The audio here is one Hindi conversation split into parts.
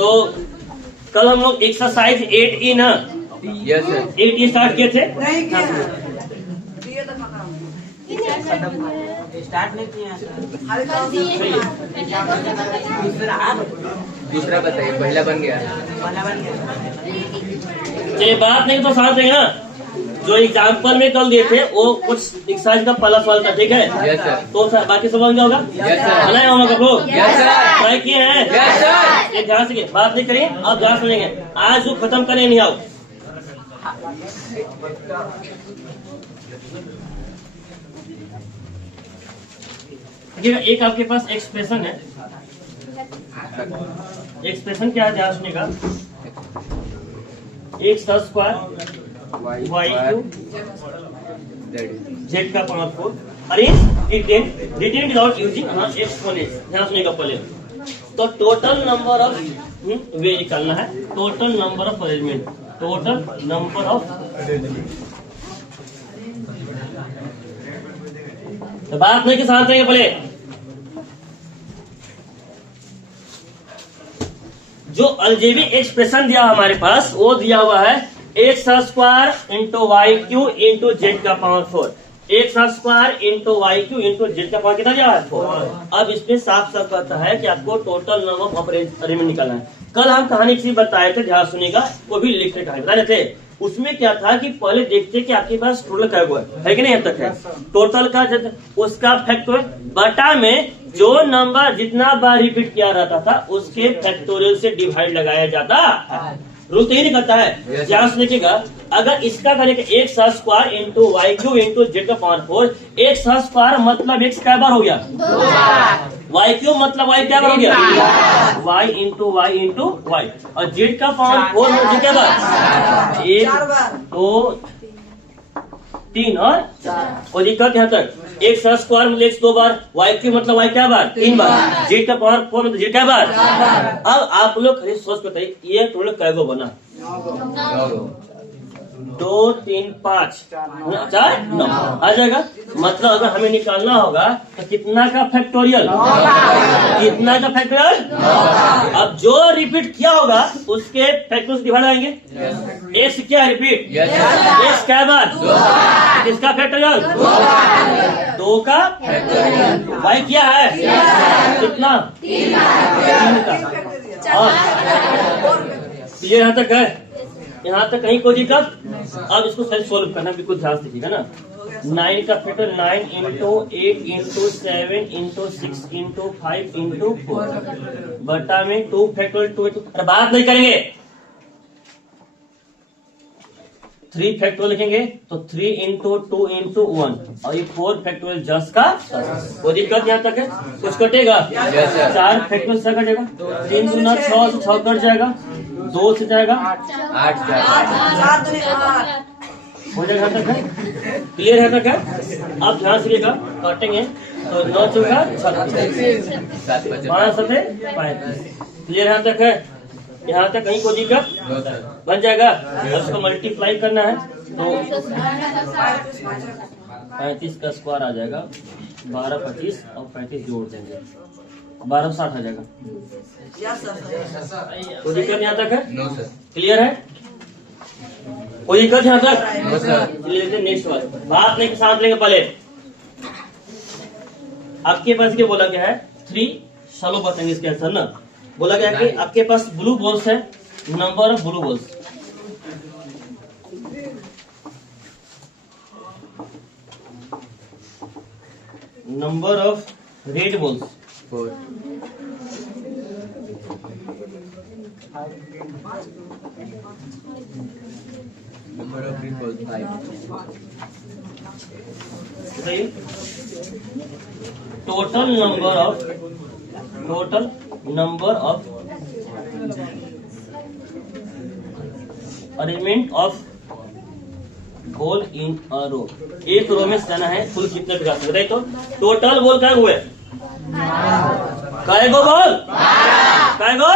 तो कल हम लोग एक्सरसाइज 8E ना, यस सर, 8E स्टार्ट किए थे। स्टार्ट नहीं किया दूसरा बताइए, पहला बन गया। ये बात नहीं तो साथ देंगे ना, जो एग्जाम्पल में कल दिए थे वो कुछ एक्सरसाइज का पहला सवाल था, ठीक है? Yes sir. तो बाकी सब बन गया होगा? Yes sir. बनाए होगा सब लोग? Yes sir. ट्राई किए हैं? Yes sir. ये ध्यान से बात नहीं करिए, आप ध्यान सुनेंगे। आज जो खत्म करें नहीं आओ। एक आपके पास एक्सप्रेशन है, एक्सप्रेशन क्या है ध्यान सुनेगा। एक्स का स्क्वायर वाई क्यू जेड का power 4 arrange written without using exponents. ध्यान सुनेगा पहले। तो टोटल नंबर ऑफ वे निकालना है, total number of arrangement, total number of. तो बात नहीं के साथ रहेंगे पहले। जो अलजेब्रिक एक्सप्रेशन दिया हमारे पास वो दिया हुआ है x square into y q into z का power 4। X square into y q into z का पावर कितना दिया है? 4। अब इसमें साफ साफ कहता है कि आपको टोटल नंबर ऑफ अरेंजमेंट निकालना है। कल हम कहानी किसी बताए थे, ध्यान सुनेगा, वो भी लिख के कहानी बता रहे थे। उसमें क्या था कि पहले देखते कि आपके पास टोटल क्या हुआ है कि नहीं, अब तक है टोटल का उसका फैक्टोरियल बटा में जो नंबर जितना बार रिपीट किया रहता था उसके फैक्टोरियल से डिवाइड लगाया जाता। रूल तो ही नहीं करता है। ध्यान से देखिएगा, अगर इसका करेंगे x square into y q into z का पावर 4। एक्स स्क्वायर मतलब एक्स क्या बार हो गया? वाई क्यू मतलब वाई क्या बार हो गया? Y into y. और जेड का पावर 4 मतलब क्या बार? 1 2 3 और दिक्कत यहाँ तक। एक्स स्क्वायर मतलब एक्स 2 बार, वाई क्यू मतलब वाई क्या बार? 3 बार, जेड का पावर 4 मतलब जेड क्या बार? अब आप लोग खरीद सोच बताइए ये टोटल कैगो बना? 2 3 5 4 9 आ जाएगा। मतलब अगर हमें निकालना होगा तो कितना का फैक्टोरियल? कितना का फैक्टोरियल? अब जो रिपीट किया होगा उसके फैक्टोरियल से डिवाइड आएंगे। एक्स क्या रिपीट? एक्स क्या बार? किसका फैक्टोरियल? 2 का फैक्टोरियल। वाई क्या है? कितना? 3 का। और ये यहाँ तक है, यहाँ तक कहीं कोई दिक्कत? अब इसको सही सोल्व करना, बिल्कुल ध्यान से देखिएगा ना। 9 का factor 9 into 8 into 7 into 6 into 5 into 4 बटा में 2 फैक्टोरियल 2 इंटू, अरे बात नहीं करेंगे। 3 फैक्टोरियल लिखेंगे तो 3 इंटू 2 इंटू 1 और ये 4 फैक्टोरियल जस्ट का। कोई दिक्कत यहाँ तक है? कुछ कटेगा? 4 फैक्टोरियल से कटेगा, 3 गुना 6 से 6 कट जाएगा, 2 से जाएगा 8 हो जाएगा। यहाँ तक है? क्लियर है तक है? आप ध्यान से लेगा काटेंगे तो 9 चौका 36, 5 7 35। क्लियर यहाँ तक है? यहाँ तक कहीं कोई दिक्कत? बन जाएगा। अब इसको मल्टीप्लाई करना है तो 35 का स्क्वायर आ जाएगा, 12 25 और 35 जोड़ देंगे, 12 60 आ जाएगा। कोई दिक्कत यहाँ तक है? क्लियर है? कोई दिक्कत यहाँ तक? नेक्स्ट बात नहीं साथ लेंगे। पहले आपके पास क्या बोला गया है? 3 चलो बताएंगे इसके आंसर ना। बोला गया कि आपके पास ब्लू बॉल्स है, number of blue balls, number of red balls 4, number of green balls 5। बताइए total number of arrangement of ball in a row. एक रो में जाना है कुल कितने प्रकार से बताइए। तो टोटल बॉल क्या हुए? Kygo ball? कायगो?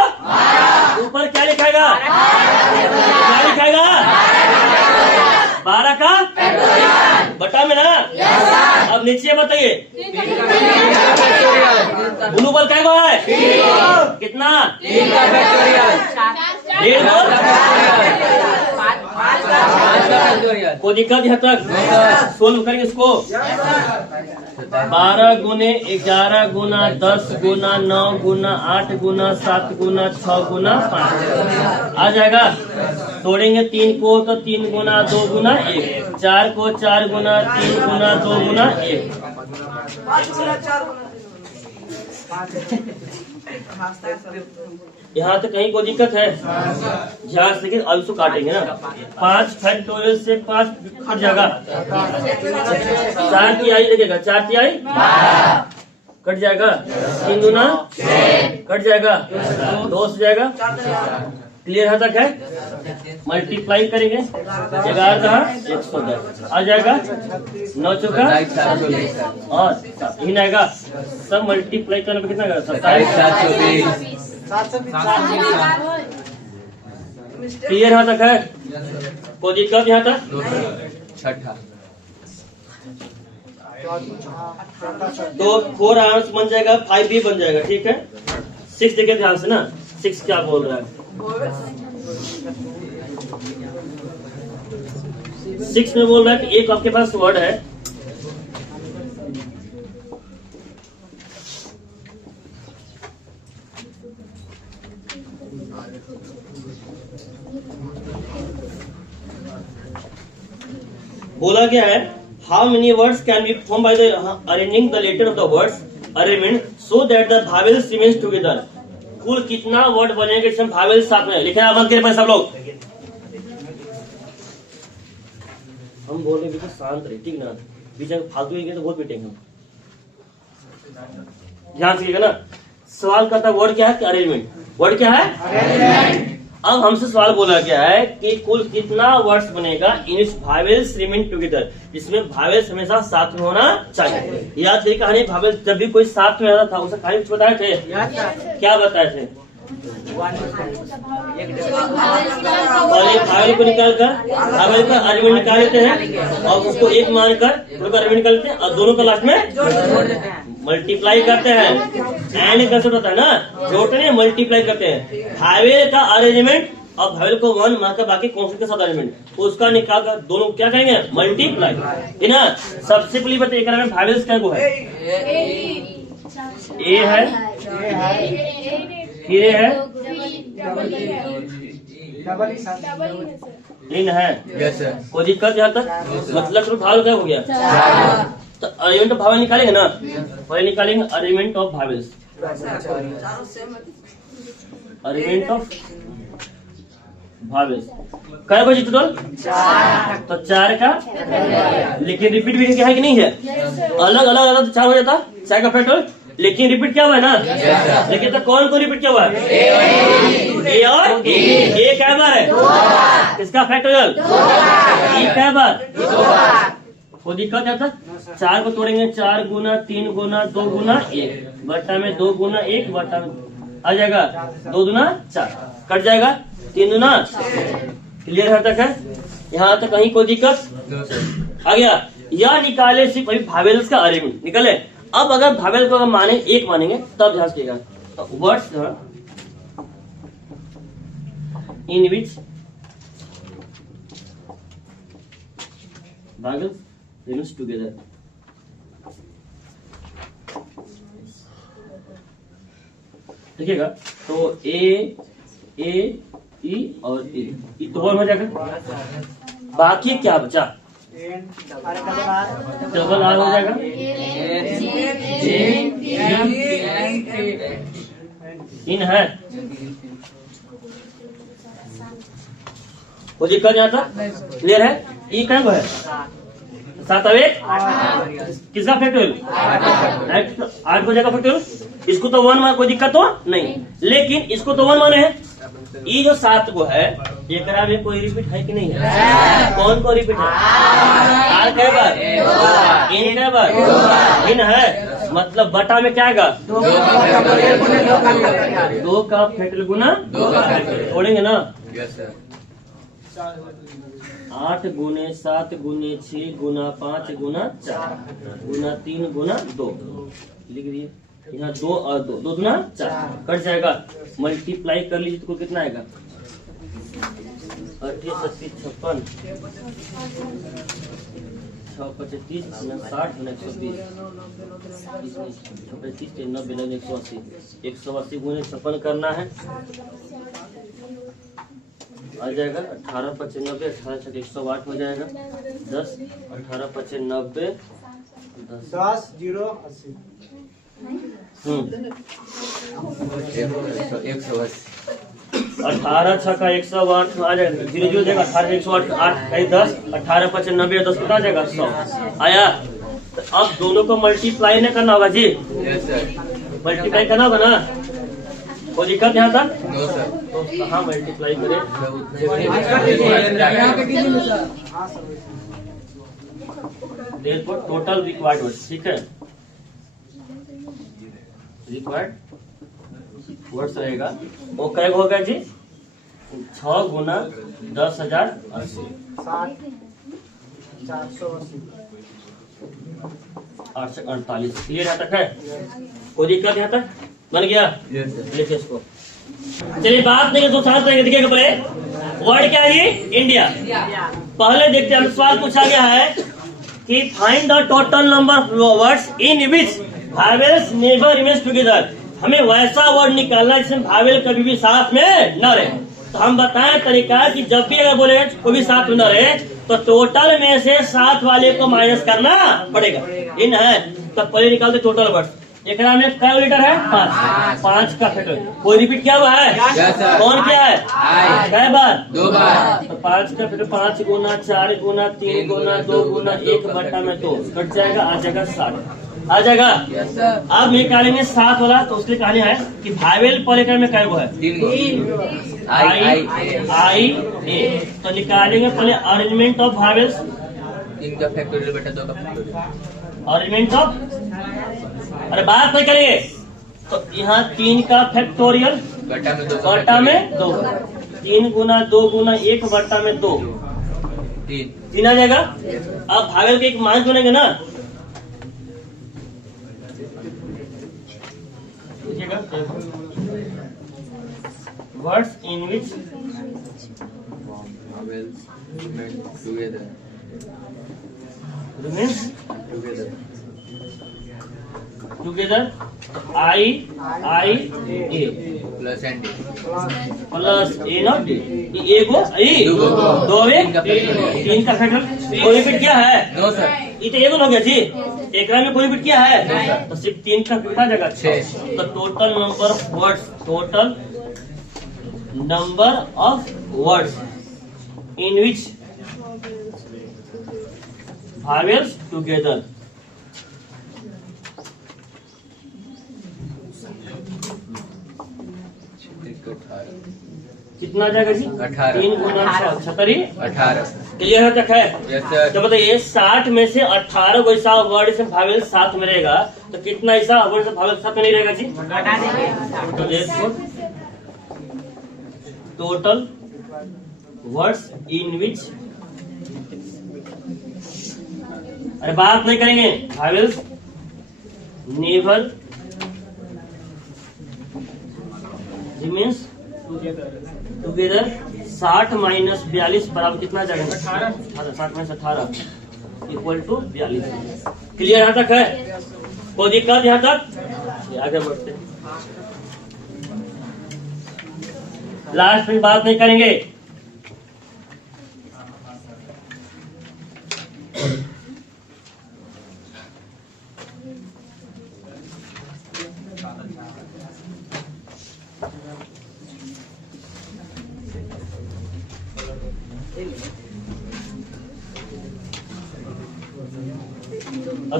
ऊपर क्या लिखाएगा? क्या लिखाएगा? 12 का बटा में ना। अब नीचे बताइए ब्लू बॉल क्या है? कितना? 3 का फैक्टोरियल, 1.5 बॉल। 5 का फैक्टोरियल। कोई दिक्कत यहाँ तक? सोल्व करेंगे इसको। 12 गुने 11 गुना 10 गुना 9 गुना 8 गुना 7 गुना 6 गुना 5 आ जाएगा। तोड़ेंगे 3 को तो 3 गुना 2 गुना 1, 4 को 4 गुना 3 गुना 2 गुना 1। यहाँ तक कहीं कोई दिक्कत है? ध्यान से देखिए, अब इसको काटेंगे ना। 5 फैक्टोरियल से 5 कट जाएगा। 4 तिहाई लगेगा, 4 तिहाई कट जाएगा। 3 गुना कट जाएगा, 2 से जाएगा। क्लियर यहाँ तक है? मल्टीप्लाई करेंगे, 11 कहा 110 आ जाएगा। 9 चौका और 3 आएगा। सब मल्टीप्लाई करने पे कितना आएगा? 27। क्लियर यहाँ तक है? कोई दिक्कत यहाँ तक? छठा तो 4 आंसर बन जाएगा, 5 भी बन जाएगा। ठीक है, 6 देखे ध्यान से ना। 6 क्या बोल रहा है? 6 में बोल रहा है कि एक आपके पास वर्ड है, बोला गया है how many words can be form by the arranging the letter of the words arrangement so that the vowels remains together. कुल कितना वर्ड बनेंगे जिसमें भावेल्स साथ में? लिखे आप के पास सब लोग। हम बोल रहे हैं शांत रहे, ठीक ना? बीच में फालतू तो बहुत पीटेंगे। ध्यान से ना, सवाल करता वर्ड क्या है? अरेंजमेंट। वर्ड क्या है? अब हमसे सवाल बोला गया है कि कुल कितना वर्ड्स बनेगा इन भावेल्स रिमेन टुगेदर, इसमें भावेल्स हमेशा साथ में होना चाहिए। याद करिए कहानी, भावेल्स जब भी कोई साथ में आता था उसे कहानी कुछ बताए थे? क्या बताए थे? पहले भावेल को निकाल कर भावेल का अरेंजमेंट निकाल लेते हैं और उसको एक मानकर उसका अरेंजमेंट निकालते हैं और दोनों का लास्ट में मल्टीप्लाई करते हैं। एंड कंसेप्ट होता है ना, जोड़ते मल्टीप्लाई करते हैं। भावेल का अरेंजमेंट और भावेल को 1 मानकर बाकी कॉन्सेप्ट के साथ अरेंजमेंट, उसका निकाल कर दोनों क्या करेंगे? मल्टीप्लाई। है ना? सबसे पहले बताइए भावेल्स क्या को है? ए है, फिर ए है, इन है। कोई दिक्कत यहाँ तक? मतलब भावेल क्या हो गया? तो अरेंजमेंट ऑफ भावेल निकालेंगे ना, पहले निकालेंगे अरेंजमेंट ऑफ भावेल्स। अरेंजमेंट ऑफ भावेल्स क्या बचे टोटल? 4। तो 4 का, लेकिन रिपीट भी क्या है कि नहीं है? अलग अलग अलग 4 हो जाता 4 का फैक्टर, लेकिन रिपीट क्या हुआ है ना? लेकिन तो कौन को रिपीट क्या हुआ है? ए और ए क्या बार है? इसका फैक्टोरियल ई क्या बार? कोई दिक्कत है? 4 को तोड़ेंगे, 4 गुना 3 गुना 2 गुना 1 बट्टा में 2 गुना 1 बट्टा में आ जाएगा 2 दुना 4 कट जाएगा 3 दुना। क्लियर है तक है? यहाँ तक कहीं कोई दिक्कत आ गया? या निकाले सिर्फ वही भावेल्स का अरेंजमेंट निकले। अब अगर भावेल को अगर माने 1 मानेंगे तब ध्यान रखिएगा। तो words in which vowels remains together. देखिएगा तो ए ई और ए तो वन हो जाएगा। बाकी क्या बचा? डबल आर हो जाएगा। इन है। वो दिक्कत यहाँ था? क्लियर है? ई कहाँ है? 7 और 1 किसका फैक्टोरियल? 8 को जाएगा फैक्टोरियल। इसको तो 1 माने, कोई दिक्कत तो नहीं, लेकिन इसको तो 1 माने है। ये जो 7 को है एकरा में कोई रिपीट है कि नहीं है? कौन को रिपीट है? आर कै बार? इन कै बार? इन है, मतलब बटा में क्या आएगा? 2 का फैक्टोरियल गुना 2 का फैक्टोरियल। छोड़ेंगे ना? 8 गुने 7 गुने 6 गुना 5 गुना 4 गुना 3 गुना 2 लिख दिए। यहाँ 2 और 2, 2 दूना 4 कट जाएगा। मल्टीप्लाई कर लीजिए तो कितना आएगा 28 80 56 6 25 60 120 35 90 180 180 गुणे 56 करना है। आ जाएगा 18 25 90 18 छक 108 हो जाएगा। 10 18 25 90 10 0 80 18 छक्का 108 आ जाएगा। 0 0 देगा 18 108 8 10 18 25 90 10 कितना आ जाएगा 100 आया। तो अब दोनों को मल्टीप्लाई नहीं करना होगा जी, मल्टीप्लाई करना होगा ना। कोई दिक्कत यहाँ तक? तो कहाँ मल्टीप्लाई करें? टोटल रिक्वायर्ड वर्ड्स, ठीक है, रिक्वायर्ड वर्ड्स रहेगा वो क्या होगा जी 6 गुना 10,080 848। क्लियर यहाँ तक है? कोई दिक्कत यहाँ तक? बन गया? लिखिए इसको। चलिए बात नहीं तो साथ देखिएगा पहले वर्ड क्या है जी इंडिया। पहले देखते हैं सवाल पूछा गया है कि find the total number of words in which vowels never remains together. हमें वैसा वर्ड निकालना जिसमें भावेल कभी भी साथ में न रहे। तो हम बताएं तरीका कि जब भी अगर बोले कोई भी साथ में न रहे तो टोटल में से साथ वाले को माइनस करना पड़ेगा। इन है तो पहले निकालते टोटल वर्ड। एक में क्या लीटर है 5 का फैक्टर। कोई रिपीट किया हुआ है? कौन किया है? क्या बार 2 बार। तो 5 का फैक्टर 5 गुना 4 गुना 3 गुना 2 गुना 1 बटा में 2 कट जाएगा। आ जाएगा 60 आ जाएगा। अब निकालेंगे 7 वाला। तो उसकी कहानी है कि भावेल पहले में क्या वो है आई ए। तो निकालेंगे पहले अरेंजमेंट ऑफ भावेल्स। 3 का फैक्टोरियल बटा 2 का फैक्टोरियल। अरेंजमेंट ऑफ अरे बात नहीं करेंगे तो यहाँ 3 का फैक्टोरियल बटा में 2 3 गुना 2 गुना 1 बटा में 2 3 आ जाएगा। अब भावेल के एक मान बनेंगे ना words in which together I A plus A not D A को आई 2 एक 3 का फैक्टर। कोई रिपीट किया है? No sir. ये तो एक हो गया जी। एक में कोई रिपीट किया है तो सिर्फ 3 का कितना जगह 6। तो total number of words total number of words in which vowels together कितना जाएगा जी 18 3 गुना 18 क्लियर तक है? यस तो बताइए 60 में से 18 को ऐसा वर्ड से भावेल साथ में रहेगा तो कितना ऐसा वर्ड से भावेल साथ में नहीं रहेगा जी? तो देखो टोटल वर्ड्स इन विच अरे बात नहीं करेंगे भावेल्स नेवर रिमेन्स टुगेदर 60 माइनस 42 बराबर कितना जाएगा 60 माइनस 18 इक्वल टू 42। क्लियर यहाँ तक है? कोई दिक्कत यहाँ तक? आगे बढ़ते लास्ट में बात नहीं करेंगे।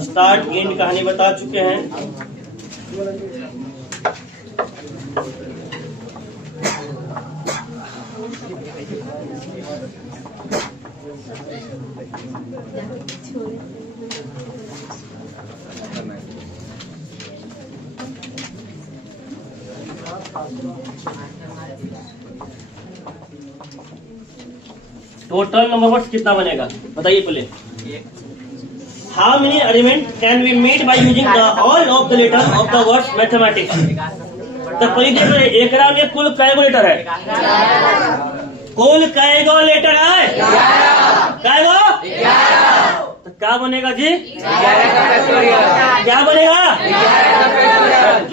स्टार्ट एंड कहानी बता चुके हैं। टोटल नंबर वर्ड्स कितना बनेगा बताइए पहले। How many element can be made by using the all of the letter of the words mathematics. तो परिचय एकरा में कुल कै गो लेटर है? कुल कै गो लेटर है? कै गो? तो क्या बनेगा जी? क्या बनेगा?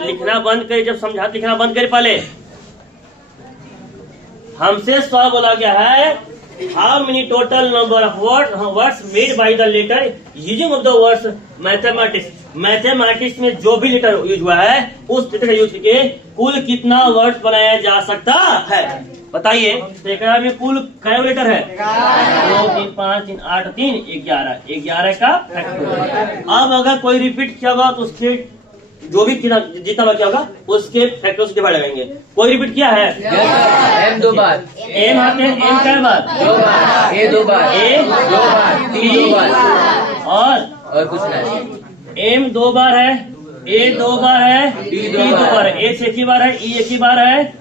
लिखना बंद करे, जब समझा लिखना बंद करे पहले। हमसे सवाल बोला गया है how many total number of words made by the letter using of the words mathematics. Mathematics में जो भी लेटर यूज हुआ है उस लेटर का यूज करके कुल कितना वर्ड्स बनाया जा सकता है बताइए। तो एक में कुल कै लेटर है? 2 3 5 3 8 3 11। 11 का फैक्टर। अब अगर कोई रिपीट किया होगा तो उसके जो भी जितना बाकी होगा उसके फैक्टर से डिवाइड करेंगे। कोई रिपीट किया है? एम 2 बार, एम आते हैं, एम कै बार? 2 बार, ए 2 बार, ए 2 बार, टी 2 बार और कुछ नहीं। एम 2 बार है, ए 2 बार है, टी टी 2 बार है, एच एक ही बार है, ई एक ही बार है,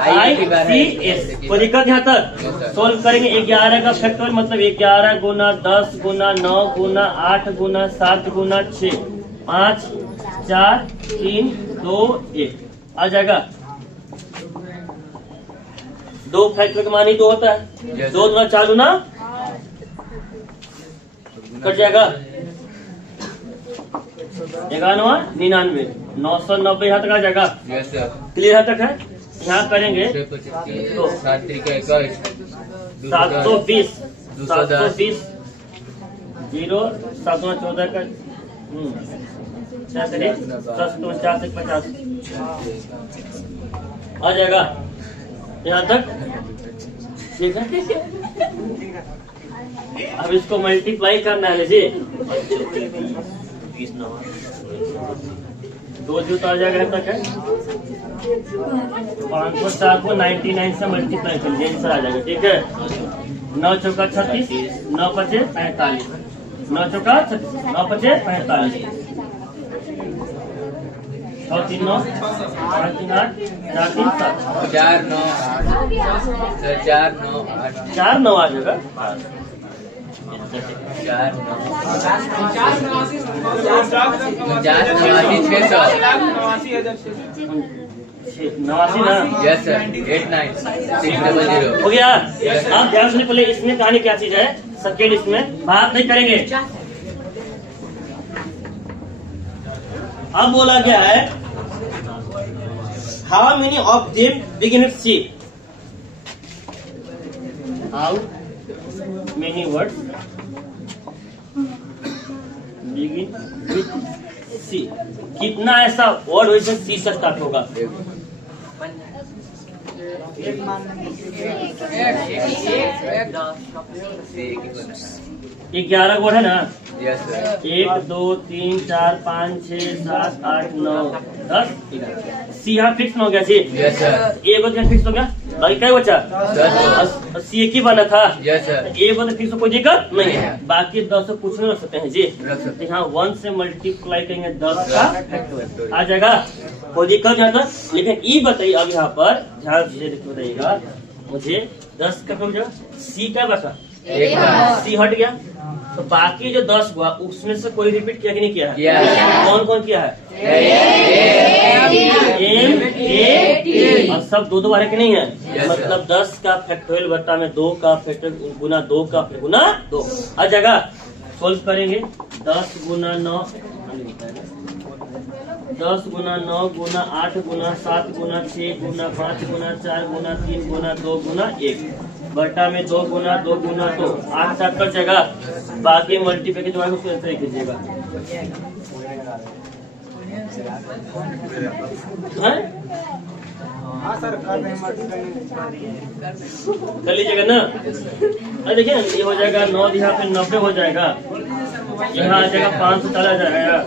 आई सी एस। कोई दिक्कत यहाँ तक? सोल्व करेंगे। 11 का फैक्टर मतलब 11 गुना 10 गुना 9 गुना 8 गुना 7 गुना 6 5 4 3 2 1 आ जाएगा। 2 फैक्टर का मान ही 2 होता है। 2 गुना 4 गुना कट जाएगा 99 990 यहाँ तक आ जाएगा। क्लियर यहाँ तक है? यहाँ करेंगे 720 720 0 7 14 का क्या करें 10 4 से 50 आ जाएगा यहाँ तक। ठीक है, अब इसको मल्टीप्लाई करना है। लीजिए 2 जूता आ जाएगा यहाँ तक है। 504 को 99 से मल्टीप्लाई कर लीजिए, आंसर आ जाएगा। ठीक है, 9 चौका 36 9 पचे 45 9 चौका 36 9 पचे 45 6 3 9 8 3 8 4 3 7 4 9 8 4 9 8 4 9 आ जाएगा। 4 नवासी ना? यस सर 89 हो गया। आप ध्यान सुनिए, पहले इसमें कहानी क्या चीज है, सेकेंड इसमें बात नहीं करेंगे। अब बोला गया है how many of them begin with C. How many words begin with C. कितना ऐसा वर्ड वैसे सी से स्टार्ट होगा? एक मान 11 वर्ड है ना? Yes sir 1 2 3 4 5 6 7 8 9 10 11। सी यहाँ फिक्स हो गया जी। यस सर ए को फिक्स हो गया, बाकी क्या बचा? 10 सी एक ही बना था। यस सर ए को फिक्स कोई दिक्कत नहीं है, बाकी 10 कुछ नहीं रख सकते हैं जी। रख सकते यहाँ 1 से मल्टीप्लाई करेंगे 10 का फैक्टर आ जाएगा, कोई दिक्कत नहीं आता। लेकिन ई बताइए अब यहाँ पर ध्यान से बताइएगा मुझे 10 का हो जाएगा, सी का बचा सी हट गया, तो बाकी जो 10 हुआ उसमें से कोई रिपीट किया कि नहीं किया है? कौन कौन किया है? एम ए और सब 2 2 बार के नहीं है, मतलब 10 का फैक्टोरियल बटा में 2 का फैक्टर गुना 2 का गुना 2 आ जाएगा। सोल्व करेंगे 10 गुना 9 10 गुना 9 गुना 8 गुना 7 गुना 6 गुना 5 गुना 4 गुना 3 गुना 2 गुना 1 बटा में 2 गुना 2 गुना 2 8 7 कर जाएगा। बाकी मल्टीप्लाई के उसको ऐसे कीजिएगा। हाँ सर कर लीजिएगा ना। अरे देखिए ये हो जाएगा 9 यहाँ पे 90 हो जाएगा, यहाँ आ जाएगा 500 चला जाएगा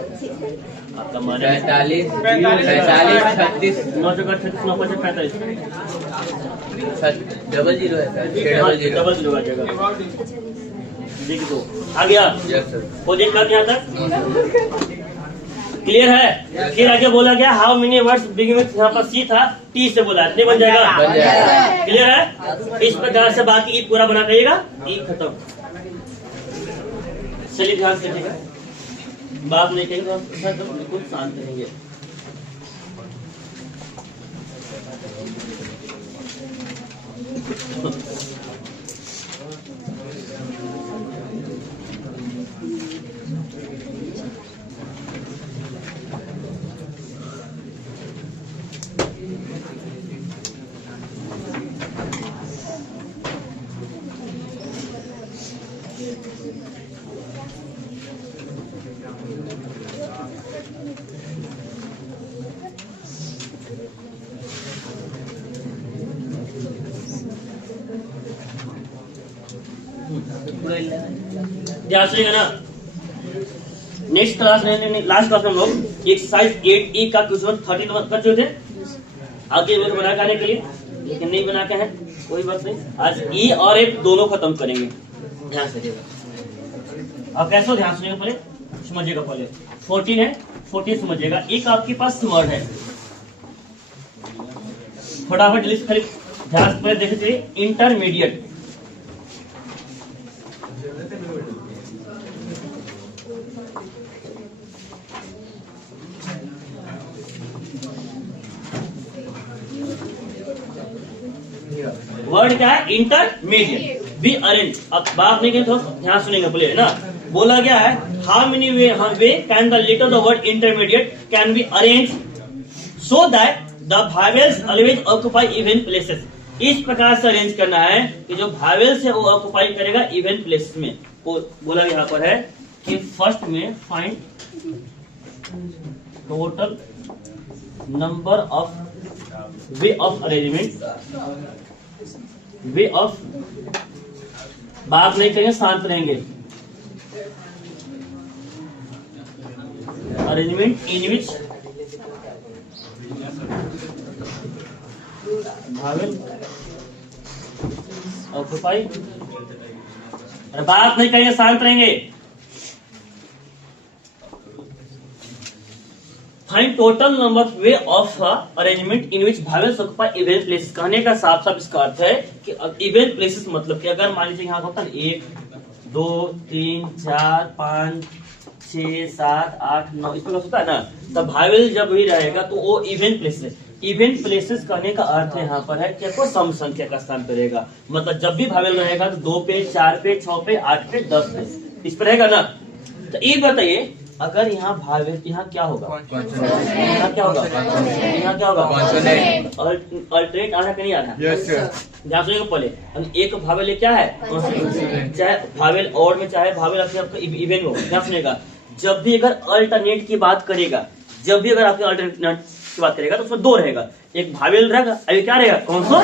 आपका माने 45 45 36 9 जगह 36 9 5 45 डबल 0 है सर डबल 0 आ जाएगा। देख दो आ गया। यस सर वो देख कर यहाँ तक क्लियर है? फिर आगे बोला गया how many words begin with, यहाँ पर सी था टी से बोला नहीं बन जाएगा। क्लियर है? इस प्रकार से बाकी ई पूरा बना करिएगा, ई खत्म। चलिए ध्यान से देखिएगा बात नहीं कहेंगे तो बिल्कुल शांत रहेंगे। ध्यान सुनिएगा ना। नेक्स्ट क्लास में लास्ट क्लास में हम लोग एक्सरसाइज 8E का क्वेश्चन 30 कर चुके थे। आगे लोग बना के आने के लिए, लेकिन नहीं बना के हैं, कोई बात नहीं। आज E और F दोनों खत्म करेंगे। ध्यान से अब कैसे ध्यान सुनिएगा, पहले समझिएगा। पहले 14 है, 14 समझिएगा। एक आपके पास वर्ड है, फटाफट लिस्ट खाली ध्यान से पहले देखिए। इंटरमीडिएट, वर्ड क्या है? इंटरमीडिएट। Be arrange. अब बात नहीं करें तो ध्यान सुनेंगे पहले ना। बोला गया है how many way can the letter the word intermediate can be arrange so that the vowels always occupy even places. इस प्रकार से अरेंज करना है कि जो भावेल्स है वो ऑक्यूपाई करेगा इवन प्लेसेस में। बोला यहाँ पर है कि फर्स्ट में find total number of way of arrangement. Way of, बात नहीं करेंगे, शांत रहेंगे। Arrangement in which vowel occupy, बात नहीं करेंगे, शांत रहेंगे। Find total number way of arrangement in which vowels occupy even places. कहने का साफ साफ इसका अर्थ है कि इवन प्लेसेस मतलब कि अगर मान लीजिए यहाँ होता है 1 2 3 4 5 6 7 8 9 इस प्रकार होता है ना, तब भावेल जब भी रहेगा तो वो इवन प्लेसेस। इवन प्लेसेस कहने का अर्थ है यहाँ पर है कि आपको सम संख्या का स्थान पे रहेगा। मतलब जब भी भावेल रहेगा तो 2 पे 4 पे 6 पे 8 पे 10 पे इस पर रहेगा ना। तो ये बताइए अगर यहाँ भावेल, यहाँ क्या होगा? यहाँ क्या होगा? यहाँ क्या होगा? अल्टरनेट आ रहा कि नहीं आ रहा? ध्यान सुनिएगा पहले। एक भावेल क्या है? चाहे भावेल और में चाहे भावेल आपका इवन हो। ध्यान सुनिएगा, जब भी अगर अल्टरनेट की बात करेगा, जब भी अगर आपके अल्टरनेट की बात करेगा तो उसमें 2 रहेगा। एक भावेल रहेगा, अभी क्या रहेगा? कौन सा?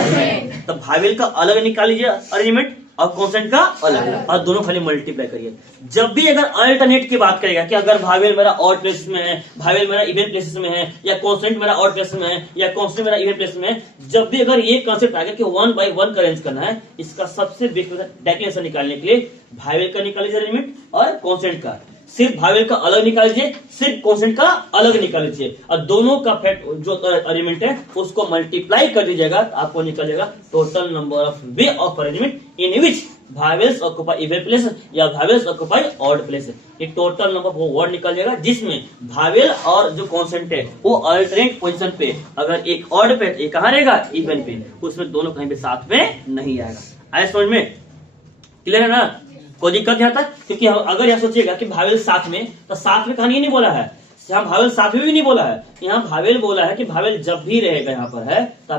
तो भावेल का अलग निकाल लीजिए अरेंजमेंट और कॉन्स्टेंट का अलग, और दोनों खाली मल्टीप्लाई करिए। जब भी अगर अल्टरनेट की बात करेगा कि अगर भावेल मेरा ऑड प्लेस में है, भावेल मेरा इवन प्लेसेस में है, या कॉन्स्टेंट मेरा ऑड प्लेस में है, या कॉन्स्टेंट मेरा इवन प्लेस में है, जब भी अगर ये कॉन्सेप्ट आएगा कि 1 by 1 का अरेंज करना है, इसका सबसे बेस्ट डेफिनेशन निकालने के लिए भावेल का निकाल लीजिए अरेंजमेंट और कॉन्स्टेंट का। सिर्फ भावेल का अलग निकाल लीजिए, सिर्फ कॉन्स्टेंट का अलग निकाल लीजिए, और दोनों का फैक्ट जो अरेंजमेंट है उसको मल्टीप्लाई कर दीजिएगा तो आपको निकलेगा total number of way of arrangement in which vowels occupy even places या भावेल्स ऑक्यूपाई ऑड प्लेसेस। ये टोटल नंबर वो वर्ड निकल जाएगा जिसमें भावेल और जो कॉन्स्टेंट है वो अल्टरनेट पोजीशन पे, अगर एक ऑड पे एक कहाँ रहेगा? इवन पे। उसमें दोनों कहीं पे साथ में नहीं आएगा। आया समझ में? क्लियर है ना? कोई दिक्कत नहीं आता, क्योंकि अगर यह सोचिएगा कि भावेल साथ में, तो साथ में कहानी नहीं बोला है, यहाँ भावेल साथ में भी नहीं बोला है। यहाँ भावेल बोला है कि भावेल जब भी रहेगा यहाँ पर है तो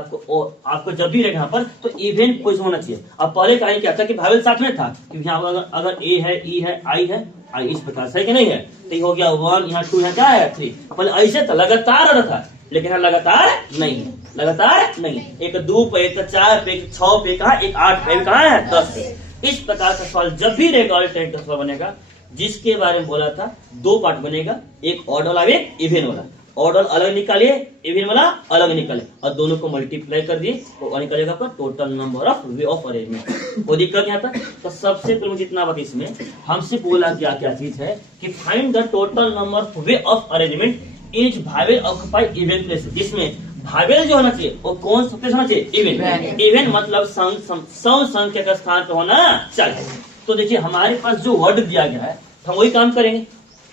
आपको जब भी रहेगा यहाँ पर तो इवन पोजीशन होना चाहिए। अब पहले कहीं क्या था कि भावेल साथ में था, क्योंकि यहाँ अगर ए है, ई है, आई है, आई इस प्रकार से कि नहीं है, तो ये हो गया 1, यहाँ 2, यहाँ क्या है 3। पहले ऐसे था, लगातार आ रहा था, लेकिन यहाँ लगातार नहीं है, लगातार नहीं। एक 2 पे, एक 4 पे, एक 6 पे, कहा एक 8 पे, कहा है 10 पे। इस प्रकार का सवाल जब भी रहेगा अल्टरनेट का सवाल बनेगा, जिसके बारे में बोला था 2 पार्ट बनेगा, एक ऑड वाला एक इवन वाला। ऑड वाला अलग निकालिए, इवन वाला अलग निकाले, और दोनों को मल्टीप्लाई कर दिए तो निकलेगा आपका total number of way of arrangement. कोई दिक्कत नहीं आता। तो सबसे पहले मुझे इतना बात, इसमें हमसे बोला क्या क्या चीज है कि find the total number of way of arrangement is vowel occupy even place. जिसमें भावेल जो होना चाहिए वो कौन सा प्लेस होना चाहिए? इवन। इवन मतलब सम संख्या का स्थान पे होना चाहिए। तो देखिए हमारे पास जो वर्ड दिया गया है हम वही काम करेंगे।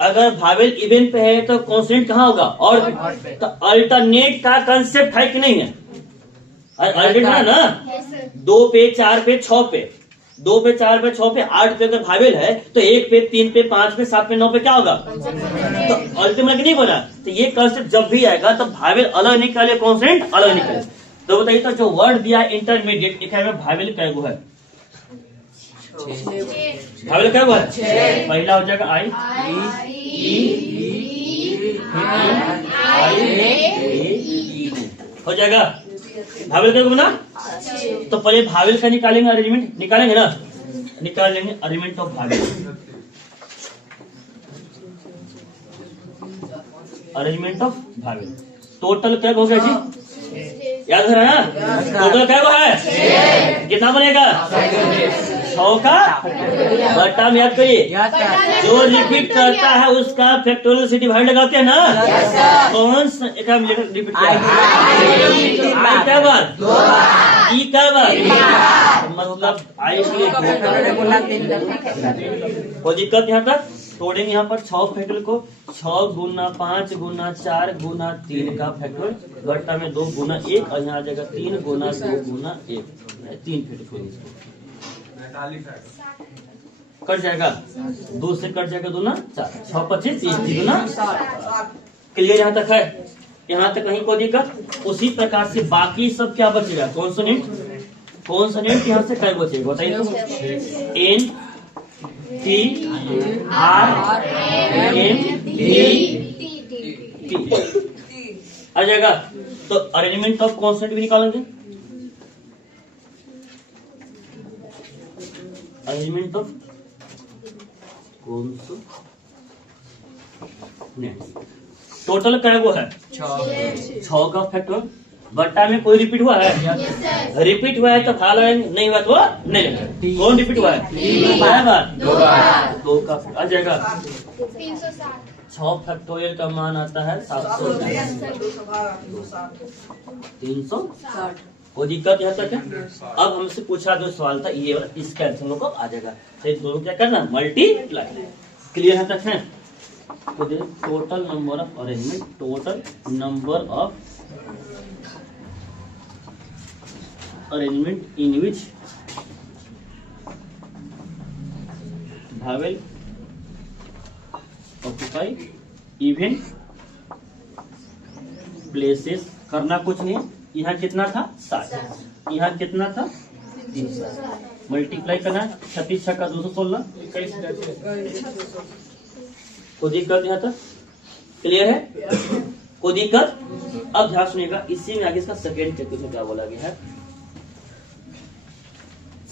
अगर भावेल इवन पे है तो कॉन्सोनेंट कहाँ होगा? और तो अल्टरनेट का कंसेप्ट है कि नहीं है? अल्टरनेट है ना, 2 पे 4 पे 6 पे, 2 पे 4 पे 6 पे 8 पे अगर भावेल है तो 1 पे 3 पे 5 पे 7 पे 9 पे क्या होगा? तो अल्टीमेट नहीं बना। तो ये कंसेप्ट जब भी आएगा तो भावेल अलग निकाले, कॉन्सोनेंट अलग निकाले। तो बताइए, तो जो वर्ड दिया इंटरमीडिएट लिखा है भावेल क्या है? भावेल क्या हुआ है? पहला हो जाएगा आई, हो जाएगा भावेल क्या बना? तो पहले भावेल का निकालेंगे, अरेंजमेंट निकालेंगे ना, निकाल लेंगे arrangement of vowel. Arrangement of vowel total क्या हो गया जी? याद है ना? टोटल क्या हुआ है? कितना बनेगा? 6 का बट्टा में याद करिए, जो रिपीट करता है उसका फैक्टोरियल से डिवाइड लगाते हैं ना। कौन सा एक रिपीट क्या बात? ई क्या बात? मतलब आई कोई दिक्कत यहाँ तक? तोड़ेंगे यहाँ पर 6 फैक्टोरियल को, 6 गुना 5 गुना 4 गुना 3 का फैक्टोरियल, बट्टा में 2 गुना 1 और यहाँ आ जाएगा 3 गुना 2 गुना 1, 3 फैक्टोरियल कट जाएगा, 2 से कट जाएगा 2 ना 4, 6 25 30 गुना 7। क्लियर यहाँ तक है? यहाँ तक कहीं कोई दिक्कत? उसी प्रकार से बाकी सब क्या बचेगा? कॉन्सोनेंट, कॉन्सोनेंट यहाँ से क्या बचेगा बताइए तो? N T R M T आ जाएगा। तो अरेंजमेंट ऑफ कॉन्सोनेंट भी निकालेंगे। अरेंजमेंट ऑफ कॉन्सोनेंट टोटल क्या वो है? 6 का फैक्टर, बट्टा में कोई रिपीट हुआ है? रिपीट हुआ है तो फॉलो नहीं हुआ तो नहीं। कौन रिपीट हुआ है? 2 का आ जाएगा। 6 फैक्टोरियल का मान आता है 360। कोई दिक्कत यहाँ तक है? अब हमसे पूछा जो सवाल था ये वाला, इसका आंसर हम लोग को आ जाएगा। तो दोनों क्या करना? मल्टीप्लाई। क्लियर यहाँ तक है? तो total number of arrangement, total number of arrangement in which vowel occupy even places. करना कुछ नहीं, यहाँ कितना था? 7, यहाँ कितना था? 300। मल्टीप्लाई करना, 36 6 का 216, 21। कोई दिक्कत यहाँ तक? क्लियर है? कोई दिक्कत? अब ध्यान सुनिएगा, इसी में आगे इसका सेकेंड चैप्टर क्या बोला गया है?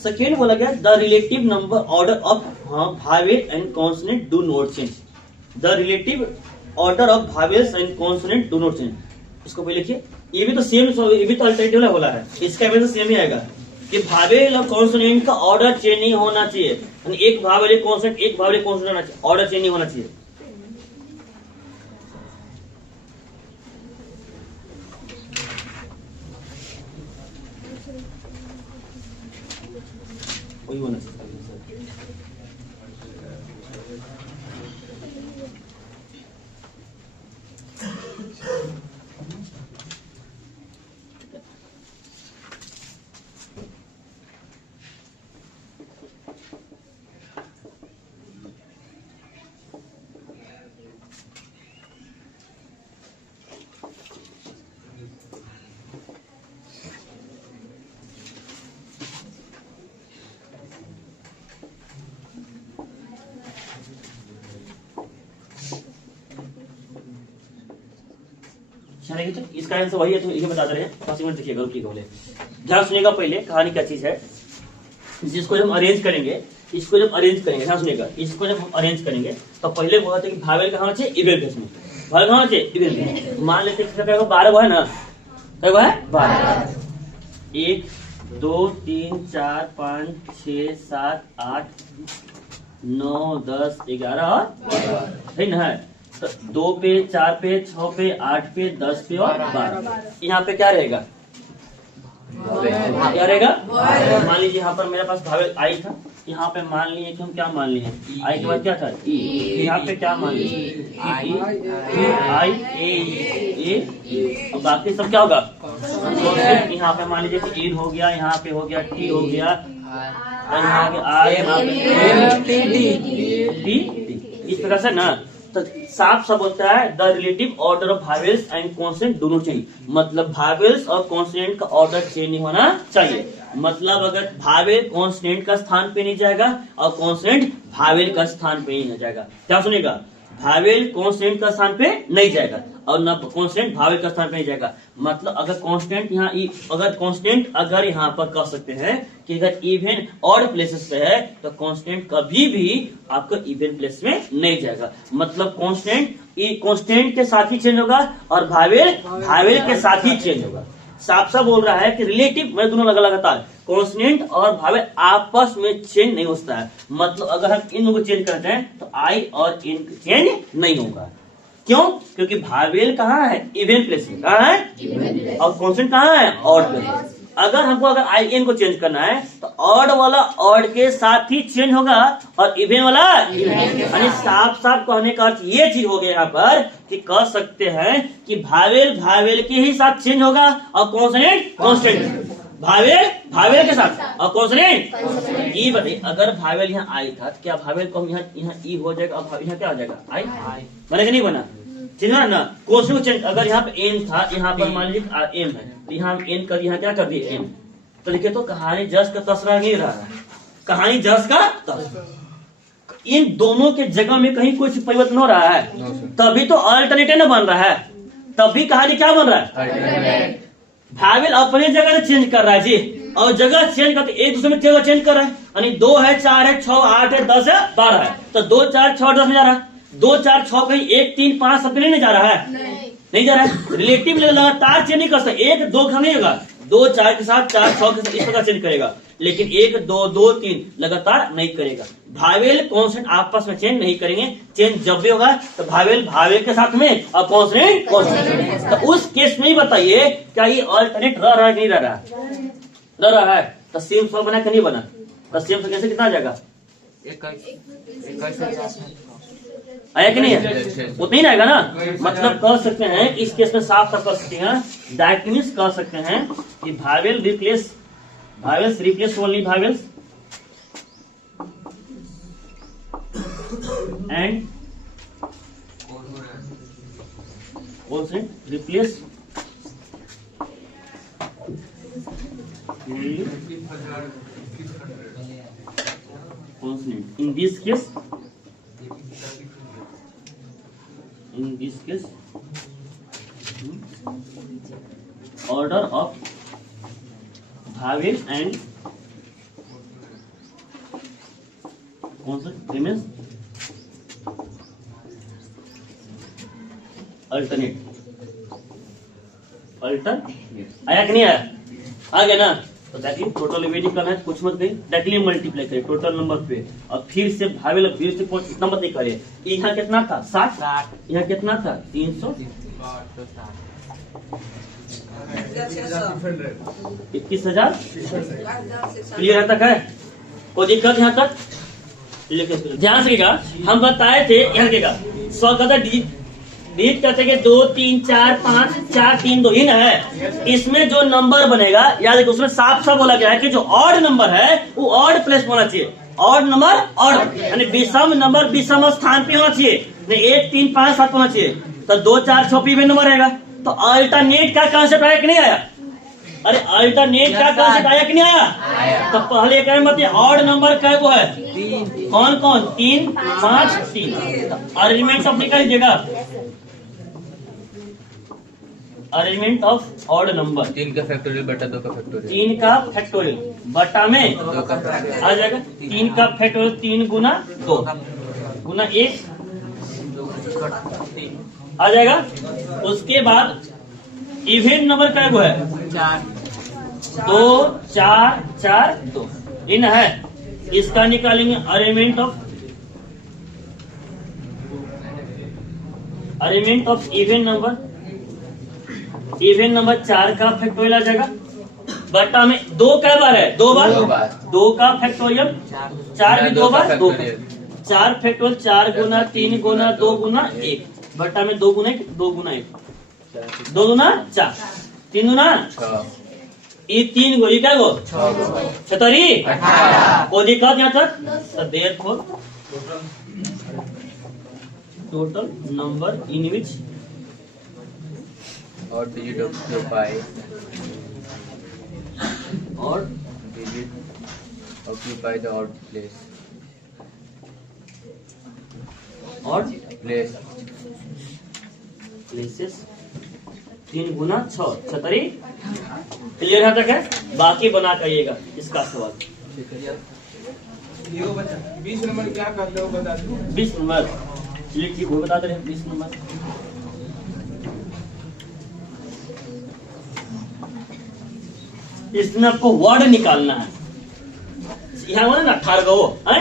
सेकेंड बोला गया the relative number order of vowel and consonant do not change. The relative order of vowels and consonant do not change. इसको पहले लिखिए, ये भी तो सेम, ये भी तो अल्टरनेटिव बोला है, इसका भी तो सेम ही आएगा कि भावेल और कॉन्सोनेंट का ऑर्डर चेंज नहीं होना चाहिए। एक भावेल एक कॉन्सोनेंट, एक भावेल एक कॉन्सोनेंट होना चाहिए, ऑर्डर चेंज नहीं होना चाहिए। वही होना चाहिए। तो इसका आंसर वही है, तो ये बताते रहे। 5 मिनट देखिएगा, रुकिए बोले, ध्यान सुनिएगा। पहले कहानी क्या चीज है, जिसको जब अरेंज करेंगे, इसको जब अरेंज करेंगे, ध्यान सुनिएगा, इसको जब हम अरेंज करेंगे तो पहले वो होता है कि भावेल कहाँ चाहिए? इवन प्लेस में। भावेल कहाँ चाहिए? Even place. मान लेते हैं 12 वो है ना, क्या है? 12। 1 2 3 4 5 6 7 8 9 10 11 और है ना। तो 2 पे 4 पे 6 पे 8 पे 10 पे और 12। यहाँ पे क्या रहेगा? क्या रहेगा? मान लीजिए यहाँ पर मेरे पास भावेल आई था, यहाँ पे मान लिए कि हम क्या मान लिए, आई के बाद क्या था ई, यहाँ पे क्या मान लिए आई ए, और बाकी सब क्या होगा। यहाँ पे मान लीजिए कि इन हो गया, यहाँ पे हो गया टी हो गया, और यहाँ पे आर, यहाँ पे डी, इस प्रकार से ना। तो साफ सब होता है the relative order of vowels and consonant दोनों चाहिए, मतलब वावेल्स और कॉन्सोनेंट का ऑर्डर चेंज नहीं होना चाहिए। मतलब अगर वावेल कॉन्सोनेंट का स्थान पे नहीं जाएगा और कॉन्सोनेंट वावेल का स्थान पे नहीं जाएगा, क्या सुनेगा, वावेल कॉन्स्टेंट का स्थान पे नहीं जाएगा और न कॉन्स्टेंट वावेल का स्थान पे नहीं जाएगा। मतलब अगर कॉन्स्टेंट यहाँ अगर कॉन्स्टेंट अगर यहाँ पर कह सकते हैं कि अगर इवन ऑड प्लेसेस पे है तो कॉन्स्टेंट कभी भी आपका इवन प्लेस में नहीं जाएगा। मतलब कॉन्स्टेंट के साथ ही चेंज होगा और वावेल के साथ ही चेंज होगा। साफ साफ बोल रहा है कि रिलेटिव में दोनों लगातार कॉन्स्टेंट और वावेल आपस में चेंज नहीं होता है। मतलब अगर हम इन को चेंज करते हैं तो आई और इन चेंज नहीं होगा। क्यों? क्योंकि वावेल कहाँ है, इवन प्लेस में, कहाँ है, और कॉन्स्टेंट कहाँ है, ऑड प्लेस में। अगर हमको अगर आई एन को चेंज करना है तो ऑड वाला ऑड के साथ ही चेंज होगा और इवन वाला यानी साफ साफ कहने का अर्थ ये चीज हो गया यहाँ पर कि कह सकते हैं कि वावेल के ही साथ चेंज होगा और कॉन्स्टेंट भावेल के साथ और कॉन्सोनेंट ई। बताइए अगर भावेल यहाँ आई था क्या भावेल को हम यहाँ ई हो जाएगा और यहाँ क्या हो जाएगा आई बनेगा नहीं बना, चेंज है ना। कॉन्सोनेंट चेंज अगर यहाँ पे एन था, यहाँ पर मान लीजिए एम है तो यहाँ एन कर यहाँ क्या कर दिए एम, तो देखिए तो कहानी जस का तसरा नहीं रहा है, कहानी जस का तसरा। इन दोनों के जगह में कहीं कोई परिवर्तन हो रहा है तभी तो अल्टरनेटिव न बन रहा है, तभी कहानी क्या बन रहा है, भावेल अपने जगह से चेंज कर रहा है जी, और जगह चेंज करते एक दूसरे में जगह चेंज कर रहा है। यानी 2 है 4 है 6 8 है 10 है 12 है तो 2 4 6 10 में जा रहा है, 2 4 6 कहीं 1 3 5 सब नहीं जा रहा है, नहीं जा रहा है। रिलेटिव लगातार चेंज नहीं कर सकता, 1 2 का नहीं होगा, 2 4 के साथ 4 6 के साथ इस प्रकार चेंज करेगा, लेकिन 1 2 2 3 लगातार नहीं करेगा। भावेल कॉन्स्टेंट आपस में चेंज नहीं करेंगे, चेंज जब भी होगा तो भावेल के साथ में और कॉन्स्टेंट तो उस केस में ही बताइए क्या ये अल्टरनेट रह रहा है नहीं रह रहा है, तो सेम सॉल्व बना कि नहीं बना, तो सेम तो कैसे कितना आ जाएगा, आया कि नहीं है, उतना ही रहेगा ना। मतलब कह सकते हैं इस केस में साफ साफ कह सकते हैं दैट मींस कह सकते हैं कि vowel replace only vowels and constant replace constant in this case order of vowel and consonant remains alternate आया कि नहीं आया, आ गया ना। तो डायरेक्टली टोटल डिवाइड करना है, कुछ मत करिए, डायरेक्टली मल्टीप्लाई करिए टोटल नंबर पे और फिर से भावेल फिर से इतना मत नहीं करिए। यहाँ कितना था 60, यहाँ कितना था 300 21,000 क्लियर है तक है, कोई दिक्कत यहाँ तक ध्यान से देखिएगा। हम बताए थे यहाँ देखिएगा 100 का डिजिट करते कि 2 3 4 5 4 3 2 ही ना है। इसमें जो नंबर बनेगा याद रखिए उसमें साफ साफ बोला गया है कि जो ऑड नंबर है वो ऑड प्लेस होना चाहिए, ऑड नंबर ऑड यानी विषम नंबर विषम स्थान पे होना चाहिए, नहीं 1 3 5 7 होना चाहिए। तो 2 4 6 पे नंबर रहेगा तो अल्टरनेट का कॉन्सेप्ट आया कि नहीं आया, अरे अल्टरनेट का कॉन्सेप्ट आया कि नहीं आया। तो पहले कह मतलब ऑड नंबर क्या वो है, कौन कौन 3 5 3 अरेंजमेंट ऑफ निकाल लीजिएगा, अरेंजमेंट ऑफ ऑड नंबर 3 का फैक्टोरियल बटा 2 का फैक्टोरियल, 3 का फैक्टोरियल बटा में 2 का फैक्टोरियल आ जाएगा, 3 का फैक्टोरियल 3 गुना 2 गुना 1 आ जाएगा। उसके बाद इवन नंबर क्या वो है 2 4 4 2 इन है, इसका निकालेंगे अरेंजमेंट ऑफ इवन नंबर 4 का फैक्टोरियल आ जाएगा बटा में 2 कै बार है 2 बार 2 का फैक्टोरियल 4 भी 2 बार 2, 4 फैक्टोरियल 4 गुना 3 गुना 2 गुना 1 बटा में 2 गुना 1 2 गुना 1 2 गुना 4 3 गुना 6 ये 3 गो ये क्या गो 76 को दिक्कत यहाँ तक तो देयरफॉर टोटल नंबर इन विच और डिजिट ऑक्यूपाई और digit occupy the out place और प्लेस प्लेसेस 3 गुना 6 76 क्लियर यहाँ तक है। बाकी बना करिएगा इसका सवाल। 20 नंबर क्या कर लो बता दो। 20 नंबर ठीक वो बता दे रहे हैं 20 नंबर इसमें आपको वर्ड निकालना है। यहाँ बोले ना 18 गो है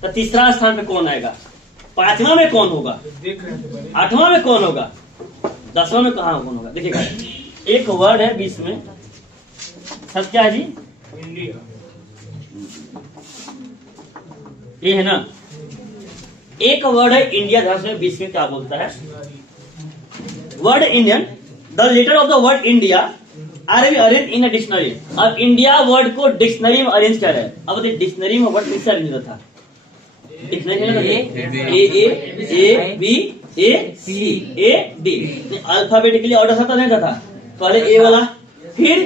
तो तीसरा स्थान पे कौन आएगा, 5वां में कौन होगा, देख रहे हैं 8वां में कौन होगा, 10वां में कहाँ कौन होगा। देखिएगा एक वर्ड है 20 में सब क्या है जी इंडिया ये है ना। एक वर्ड है इंडिया ध्यान से 20 में क्या बोलता है word Indian the letter of the word India are be arrange in a dictionary. अब इंडिया वर्ड को डिक्शनरी में अरेंज कर रहे हैं। अब डिक्शनरी में वर्ड किससे अरेंज होता था, डिक्शनरी में A B A C A D alphabetically order था नहीं था। पहले ए वाला फिर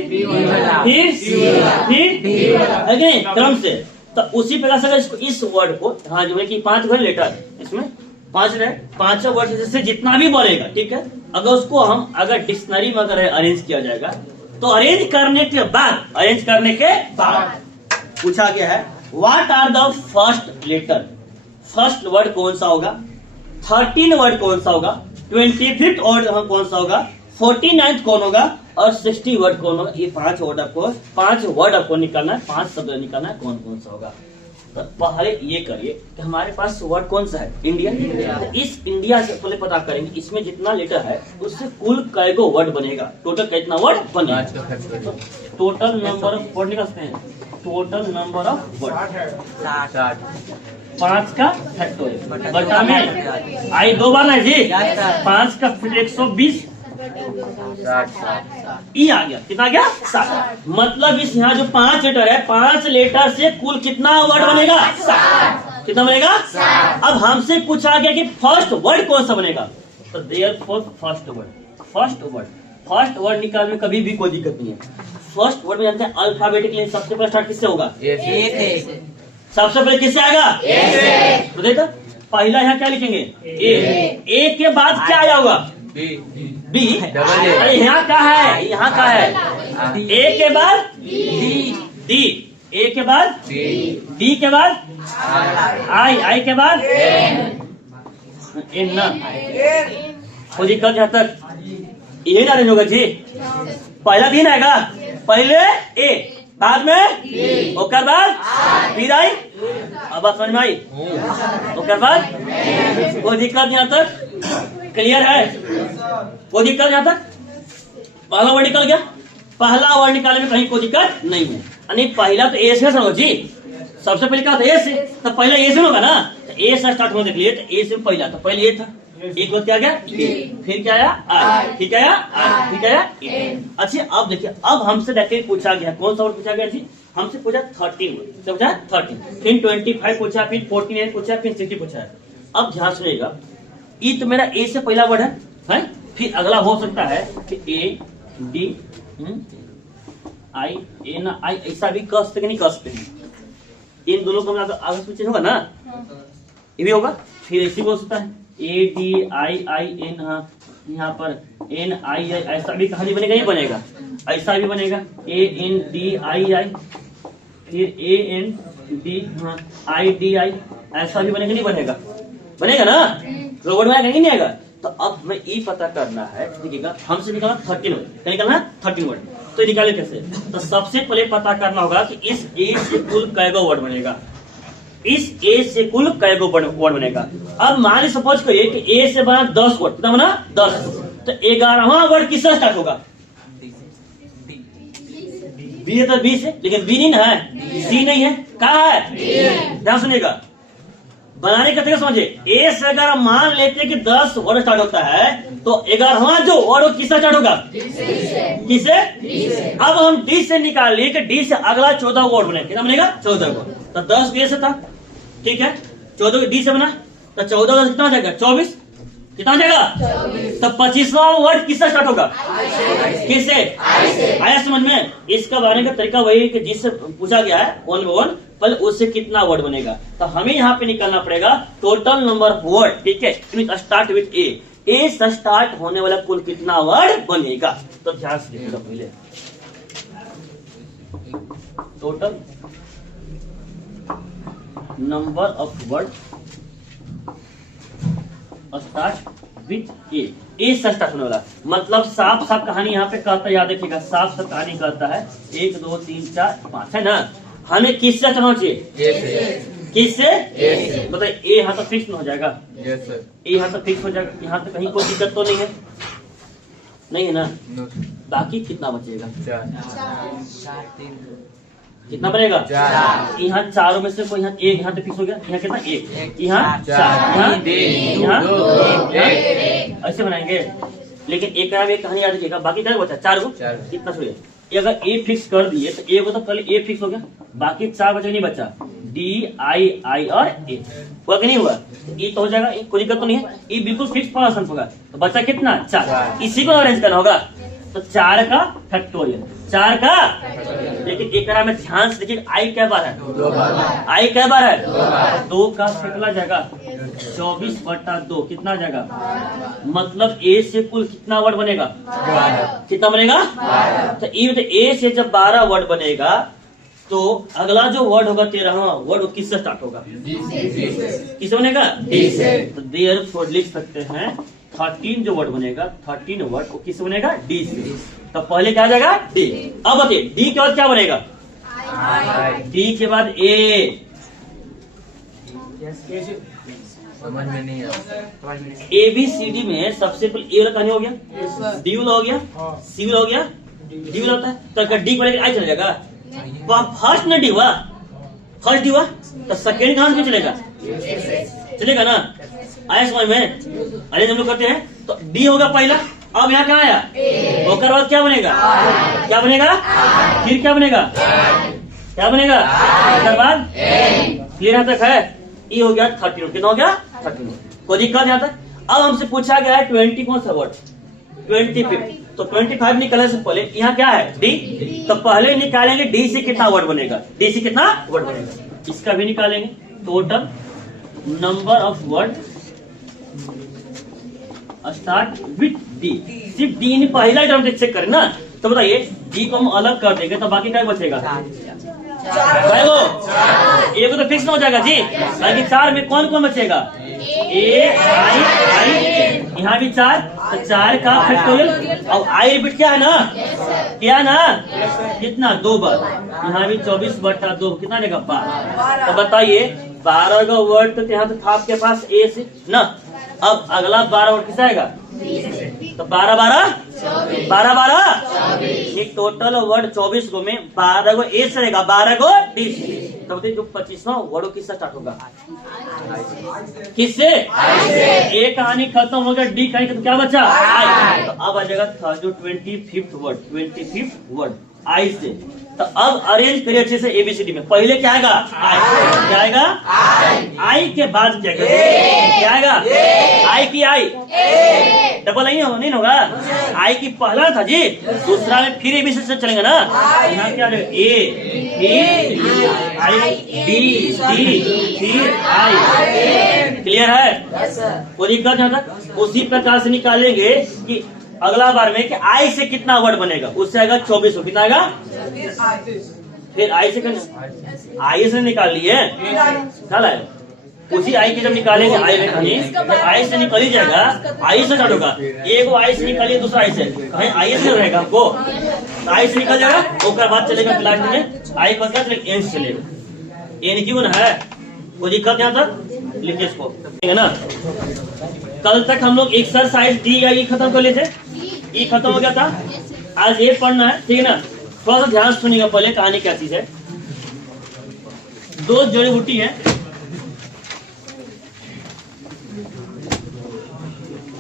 सी फिर क्रम से। तो उसी प्रकार से इसको इस वर्ड को हाँ जो है कि 5 वर्ड लेटर इसमें 5 रहे 5 वर्ड से जितना भी बनेगा ठीक है। अगर उसको हम अगर डिक्शनरी में अगर अरेंज किया जाएगा तो अरेंज करने के बाद पूछा गया है what are the first letter. First word कौन सा होगा, 13 वर्ड कौन सा होगा, 25th वर्ड कौन सा होगा, 49th कौन होगा और 60 वर्ड कौन होगा। ये 5 वर्ड आपको निकालना है, 5 शब्द निकालना है कौन कौन सा होगा। तो पहले ये करिए कि हमारे पास वर्ड कौन सा है इंडिया। तो इस इंडिया से पहले पता करेंगे इसमें जितना लेटर है उससे कुल कै गो वर्ड बनेगा, टोटल कितना वर्ड बनेगा। टोटल नंबर ऑफ वर्ड निकालते हैं, टोटल नंबर ऑफ वर्ड 5 का फैक्टोरियल बटा में आई 2 बार नहीं जी 5 का फिर 120 ई आ गया कितना गया 7। मतलब इस यहाँ जो 5 लेटर है 5 लेटर से कुल कितना वर्ड बनेगा 7। कितना बनेगा 7। अब हमसे पूछा गया कि फर्स्ट वर्ड कौन सा बनेगा। तो देयरफॉर फर्स्ट वर्ड निकालने में कभी भी कोई दिक्कत नहीं है। फर्स्ट वर्ड में जानते हैं अल्फाबेटिकली सबसे पहले स्टार्ट किससे होगा, सबसे पहले किससे आएगा तो देखो पहला यहाँ क्या लिखेंगे ए के बाद क्या आया होगा बी। अरे यहाँ क्या है, यहाँ क्या है ए के बाद डी, ए के बाद डी के बाद आई के बाद एन ना कोई दिक्कत यहाँ तक यही ना होगा जी। पहला दिन आएगा पहले ए बाद में ओकर बाद फिर आई अब बात समझ में आई ओकर बाद कोई दिक्कत यहाँ तक क्लियर है, कोई दिक्कत यहाँ तक। पहला वर्ड निकल गया, पहला वर्ड निकालने में कहीं कोई दिक्कत नहीं है। यानी पहला तो ए से होगा जी, सबसे पहले क्या था ए से, तो पहला ए से होगा ना। तो ए से स्टार्ट होने देख तो ए से पहला तो पहले ए था, एक बार क्या गया फिर क्या आया आई, फिर क्या आया आई, फिर क्या आया ए। अच्छा अब देखिए अब हमसे डायरेक्ट पूछा गया कौन सा वर्ड पूछा गया जी, हमसे पूछा 13 वर्ड, पूछा 13 फिर 25 पूछा फिर 49 पूछा फिर 60 पूछा है। अब ध्यान सुनिएगा ये तो मेरा ए से पहला वर्ड है फिर अगला हो सकता है कि ए डी आई ए ना आई ऐसा भी कह सकते नहीं कह सकते हैं। इन दोनों को आगे पीछे होगा ना ये भी होगा। फिर ऐसे बोल सकता है A D I I N, यहाँ पर एन आई आई ऐसा भी कहानी बनेगा, ये बनेगा ऐसा भी बनेगा ए एन डी आई आई फिर A N D I D I ऐसा भी बनेगा नहीं बनेगा, बनेगा ना रोबोट में नहीं आएगा। तो अब हमें ये पता करना है देखिएगा हमसे निकालना 13 वर्ड, क्या निकालना 13 वर्ड। तो निकाले कैसे, तो सबसे पहले पता करना होगा कि इस ए से कुल कै गो वर्ड बनेगा, इस ए से कुल कै गो वर्ड बनेगा। अब मान ली सपोज करिए कि ए से बना 10 वर्ड, कितना बना 10, तो 11वां वर्ड किससे स्टार्ट होगा बी है तो बी से, लेकिन बी नहीं ना है, सी नहीं है, कहाँ है? ध्यान सुनिएगा, बनाने का तरीका समझिए। ए से अगर मान लेते हैं कि 10 वर्ड स्टार्ट होता है तो 11वां जो वर्ड किससे स्टार्ट होगा? किसे? अब हम डी से निकालिए कि डी से अगला 14 वर्ड बने, कितना बनेगा? 14 वर्ड। तो 10 बी से था, ठीक है, 14 डी से बना, तो 14 कितना जाएगा? 24, कितना जाएगा? तो 25वां वर्ड किससे स्टार्ट होगा? किससे? आया समझ में? इसका बनाने का तरीका वही है कि जिससे पूछा गया है 1 by 1 पहले उससे कितना वर्ड बनेगा, तो हमें यहाँ पे निकालना पड़ेगा टोटल नंबर ऑफ वर्ड, ठीक है, स्टार्ट विथ ए से स्टार्ट होने वाला कुल कितना वर्ड बनेगा। तो ध्यान से देखिएगा, पहले total number of word start with A से स्टार्ट होने वाला, मतलब साफ साफ कहानी यहाँ पे कहता है, याद रखिएगा, साफ साफ कहानी कहता है 1 2 3 4 5 है ना। हमें किससे चढ़ना चाहिए? किससे? बताइए, ए यहाँ तो फिक्स हो जाएगा, ए यहाँ तो फिक्स हो जाएगा, यहाँ तो कहीं कोई दिक्कत तो नहीं है, नहीं है ना? बाकी कितना बचेगा? कितना बनेगा? यहाँ चारों में से कोई यहाँ एक यहाँ तो फिक्स हो गया, यहाँ कितना? एक, यहाँ 4, यहाँ ऐसे बनाएंगे। लेकिन एक कहानी याद रखिएगा, बाकी क्या बचा? 4 को कितना छोड़िए, अगर ए फिक्स कर दिए तो ए को तो पहले ए फिक्स हो गया, बाकी 4 बचे नहीं बचा, डी आई आई और ए हुआ कि नहीं हुआ? ये तो हो जाएगा, कोई दिक्कत तो नहीं है, ये बिल्कुल फिक्स परसेंट होगा। तो बचा कितना? 4, इसी को अरेंज करना होगा। तो 4 का फैक्टोरियल, 4 का, लेकिन एक में ध्यान से देखिए, आई क्या बार है? 2 बार। आई क्या बार है? 2 का कितना जाएगा? 24/2, कितना जाएगा? मतलब ए से कुल कितना वर्ड बनेगा? कितना बनेगा? तो ए से जब 12 वर्ड बनेगा तो अगला जो वर्ड होगा 13वां वर्ड वो किससे स्टार्ट होगा? किससे बनेगा? डी से। तो देयरफॉर लिख सकते हैं 13 जो वर्ड बनेगा, 13 वर्ड वो किससे बनेगा? डी से। तो पहले क्या जाएगा? डी। अब बताइए डी के बाद क्या बनेगा? डी के बाद ए। समझ में नहीं आया। ए बी सी डी में सबसे पहले ए वाला कहानी हो गया, डी वाला हो गया, सी वाला हो गया, डी वाला होता है, तो अगर डी को लेकर आई चला जाएगा, फर्स्ट ना डी हुआ, फर्स्ट डी हुआ तो सेकेंड कहां से चलेगा? चलेगा ना? आया समझ में? अरे हम लोग करते हैं तो डी होगा पहला, अब यहाँ क्या आया? ओकर बाद क्या बनेगा? क्या बनेगा? फिर क्या बनेगा? क्या बनेगा? ओकर बाद फिर यहाँ तक है, ये हो गया 13, कितना हो गया? 13। कोई दिक्कत यहाँ तक? अब हमसे पूछा गया है 20 कौन सा वर्ड? 25, तो 25 निकालने से पहले यहाँ क्या है? डी। तो पहले निकालेंगे डी से कितना वर्ड बनेगा, डी से कितना वर्ड बनेगा, इसका भी निकालेंगे। Total number of word start with D. सिर्फ डी ने पहला टर्म चेक करें ना, तो बताइए डी को हम अलग कर देंगे तो बाकी क्या बचेगा? ए को तो फिक्स हो जाएगा जी, बाकी 4 में कौन कौन बचेगा? ए आई आई, यहाँ भी 4, तो 4 का फैक्टोरियल। और आई रिपीट क्या है ना? क्या ना? कितना? 2 बार। यहाँ भी 24/2, कितना देगा? 12। तो बताइए 12 का वर्ड तो यहाँ तो था आपके पास ए से ना, अब अगला 12 वर्ड किस आएगा? तो 12 ये टोटल वर्ड 24 को में 12 को ए से रहेगा, 12 को डी से। तो बताइए जो 25वां वर्ड किससे स्टार्ट होगा? किससे? ए कहानी खत्म हो गया, डी कहानी, तो क्या बचा? आई। तो अब आ जाएगा जो 25th वर्ड आई से। तो अब अरेंज करिए अच्छे से एबीसीडी में। पहले क्या आएगा? आई। क्या आएगा? आई के बाद क्या आएगा? आई की आई, डबल नहीं होगा, आई की पहला था जी, दूसरा में फिर एबीसीडी से चलेंगे ना। यहाँ क्या ए आई डी फिर आई। क्लियर है? कोई दिक्कत यहाँ तक? उसी प्रकार से निकालेंगे कि अगला बार में कि आई से कितना वर्ड बनेगा, उससे आएगा 24, कितना आएगा? फिर आई से आई से निकाल लिए, चल आएगा उसी आई के जब निकालेंगे, आई में कहीं जब आई से निकल ही जाएगा, आई से स्टार्ट होगा, एक आई से निकालिए, दूसरा आई से, कहीं आई से रहेगा हमको, तो आई से निकल जाएगा, उसके बाद चलेगा लास्ट में आई का एन से चलेगा। एन क्यों है? कोई दिक्कत यहाँ तक? लिखिए इसको, ठीक है ना? कल तक हम लोग एक्सरसाइज डी या ई खत्म कर लेते, ई खत्म हो गया था, आज ये पढ़ना है, ठीक है ना? थोड़ा सा ध्यान सुनिएगा पहले कहानी क्या चीज है। दो जड़ी बूटी है,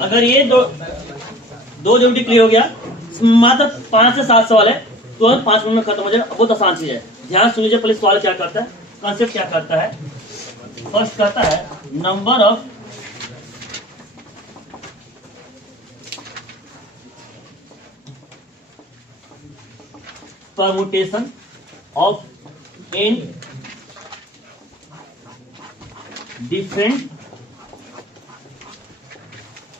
अगर ये दो जड़ी बूटी क्लियर हो गया, मात्र 5 से 7 सवाल है, तुरंत 5 मिनट में खत्म हो जाएगा। बहुत आसान चीज है, ध्यान सुनिए। पहले सवाल क्या करता है, कॉन्सेप्ट क्या करता है। फर्स्ट कहता है number of permutation of n different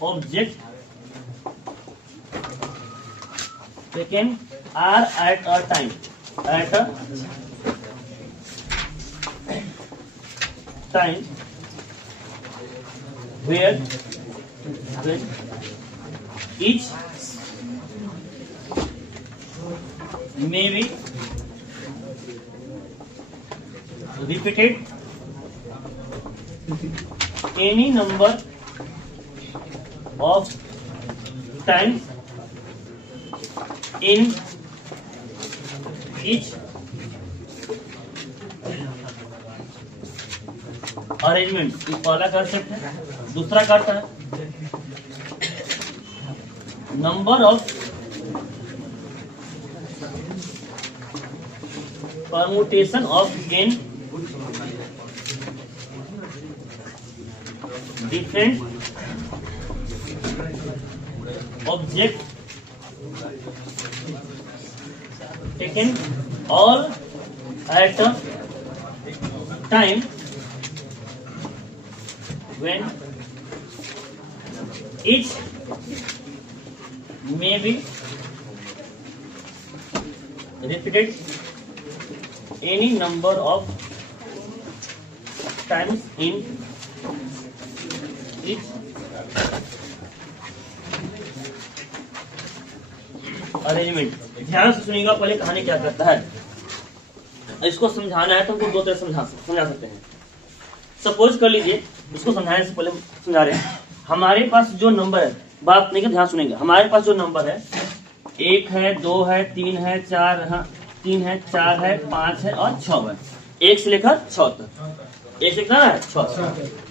objects taken are at a time where each may be repeated any number of times in each arrangement. ये पहला कंसेप्ट है। दूसरा करता है number of permutation of n different objects taken all at a time when each may be repeated any number of times in each arrangement. ध्यान से सुनिएगा पहले कहानी क्या करता है। इसको समझाना है तो हमको दो तरह समझा सकते हैं। सपोज कर लीजिए, इसको समझाने से पहले समझा रहे हैं। हमारे पास जो नंबर है, बात नहीं, ध्यान सुनेंगे। हमारे पास जो नंबर है 1 है, 2 है, 3 है, 4 है, 3 है, 4 है, 5 है और 6 है। 1 से लेकर 6 तक, 1 से लेकर 6।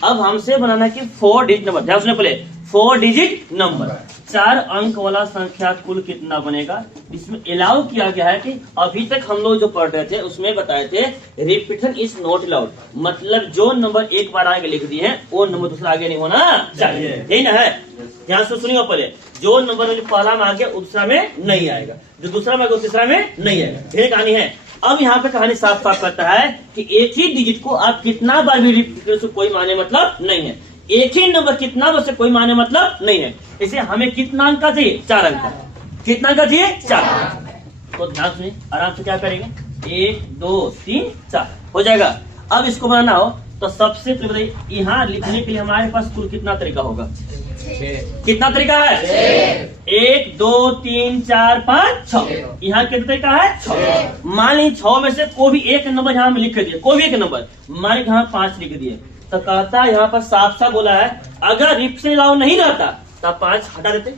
अब हमसे बनाना है कि 4 डिजिट नंबर। ध्यान सुने पहले, 4 डिजिट नंबर, 4 अंक वाला संख्या कुल कितना बनेगा। इसमें अलाउ किया गया है कि अभी तक हम लोग जो पढ़ रहे थे उसमें बताए थे रिपीशन इज नॉट अलाउड। मतलब जो नंबर एक बार आगे लिख दिए हैं वो नंबर दूसरा आगे नहीं होना चाहिए, यही ना है। ध्यान से सुनिएगा पहले, जो नंबर पहला में आ गया दूसरा में नहीं आएगा, जो दूसरा में आएगा तीसरा में नहीं आएगा। यही कहानी है। अब यहाँ पे कहानी साफ साफ करता है कि एक ही डिजिट को आप कितना बार भी रिपीट करें कोई माने मतलब नहीं है। एक ही नंबर कितना बार से कोई माने मतलब नहीं है। इसे हमें कितना अंक का चाहिए, 4 अंक का। कितना अंक का चाहिए, 4। तो ध्यान सुनिए, आराम से क्या करेंगे, 1 2 3 4 हो जाएगा। अब इसको बनाना हो तो सबसे पहले यहाँ लिखने के लिए हमारे पास कुल कितना तरीका होगा, कितना तरीका है, 1 2 3 4 5 6। यहाँ कितना तरीका है, 6। मान लीजिए 6 में से कोई भी एक नंबर यहाँ में लिख दिए, कोई भी एक नंबर, मान लीजिए यहाँ 5 लिख दिए, तो कहता है यहाँ पर साफ साफ बोला है अगर रिपीशन अलाउ नहीं रहता तब 5 हटा देते,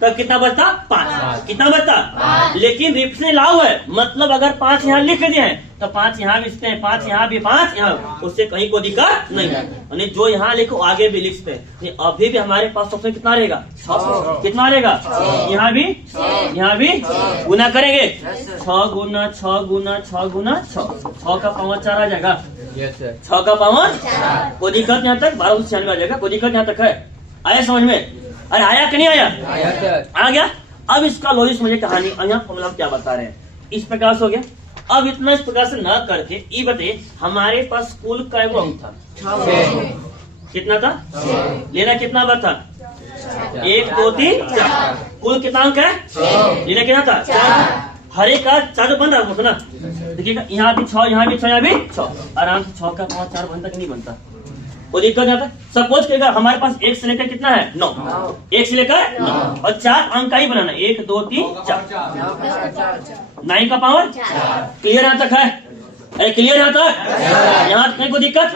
तब कितना बचता, 5। कितना बचता, लेकिन रिपीशन अलाउ है, मतलब अगर 5 यहाँ लिख दिए हैं तो 5 यहाँ भी लिखते हैं, 5 यहाँ भी, 5 यहाँ, उससे कहीं कोई दिक्कत नहीं है। यानी जो यहाँ लिखो आगे भी लिखते हैं। अभी भी हमारे पास ऑप्शन कितना रहेगा, 6। कितना रहेगा, यहाँ भी गुना करेंगे, 6 गुना 6 गुना 6 गुना 6, 6 का पावर 4 आ जाएगा। 6 का पावर, कोई दिक्कत यहाँ तक, 1296 आ जाएगा। कोई दिक्कत यहाँ तक है, आया समझ में? अरे आया कि नहीं आया, आ गया। अब इसका लॉजिक समझिए कहानी। यहाँ फॉर्मूला हम क्या बता रहे हैं, इस प्रकार से हो गया। अब इतना इस प्रकार से न करके ये बताइए हमारे पास कुल का अंक था, कितना था, लेना कितना बार था, 1 2 3 4। कुल कितना अंक है, लेना कितना था, 4। हर एक का 4 बन रहा है ना, देखिएगा यहाँ भी 6, यहाँ भी 6, यहाँ भी 6। आराम से 6 का 5 4 बनता कि नहीं बनता, वो दिक्कत यहाँ तक। सपोज करेगा हमारे पास 1 से लेकर कितना है, 9, 1 से लेकर 9 और 4 अंक का ही बनाना, 1 2 3 4, 9 का पावर। क्लियर यहाँ तक है, अरे क्लियर यहाँ तक, यहाँ तक कोई दिक्कत।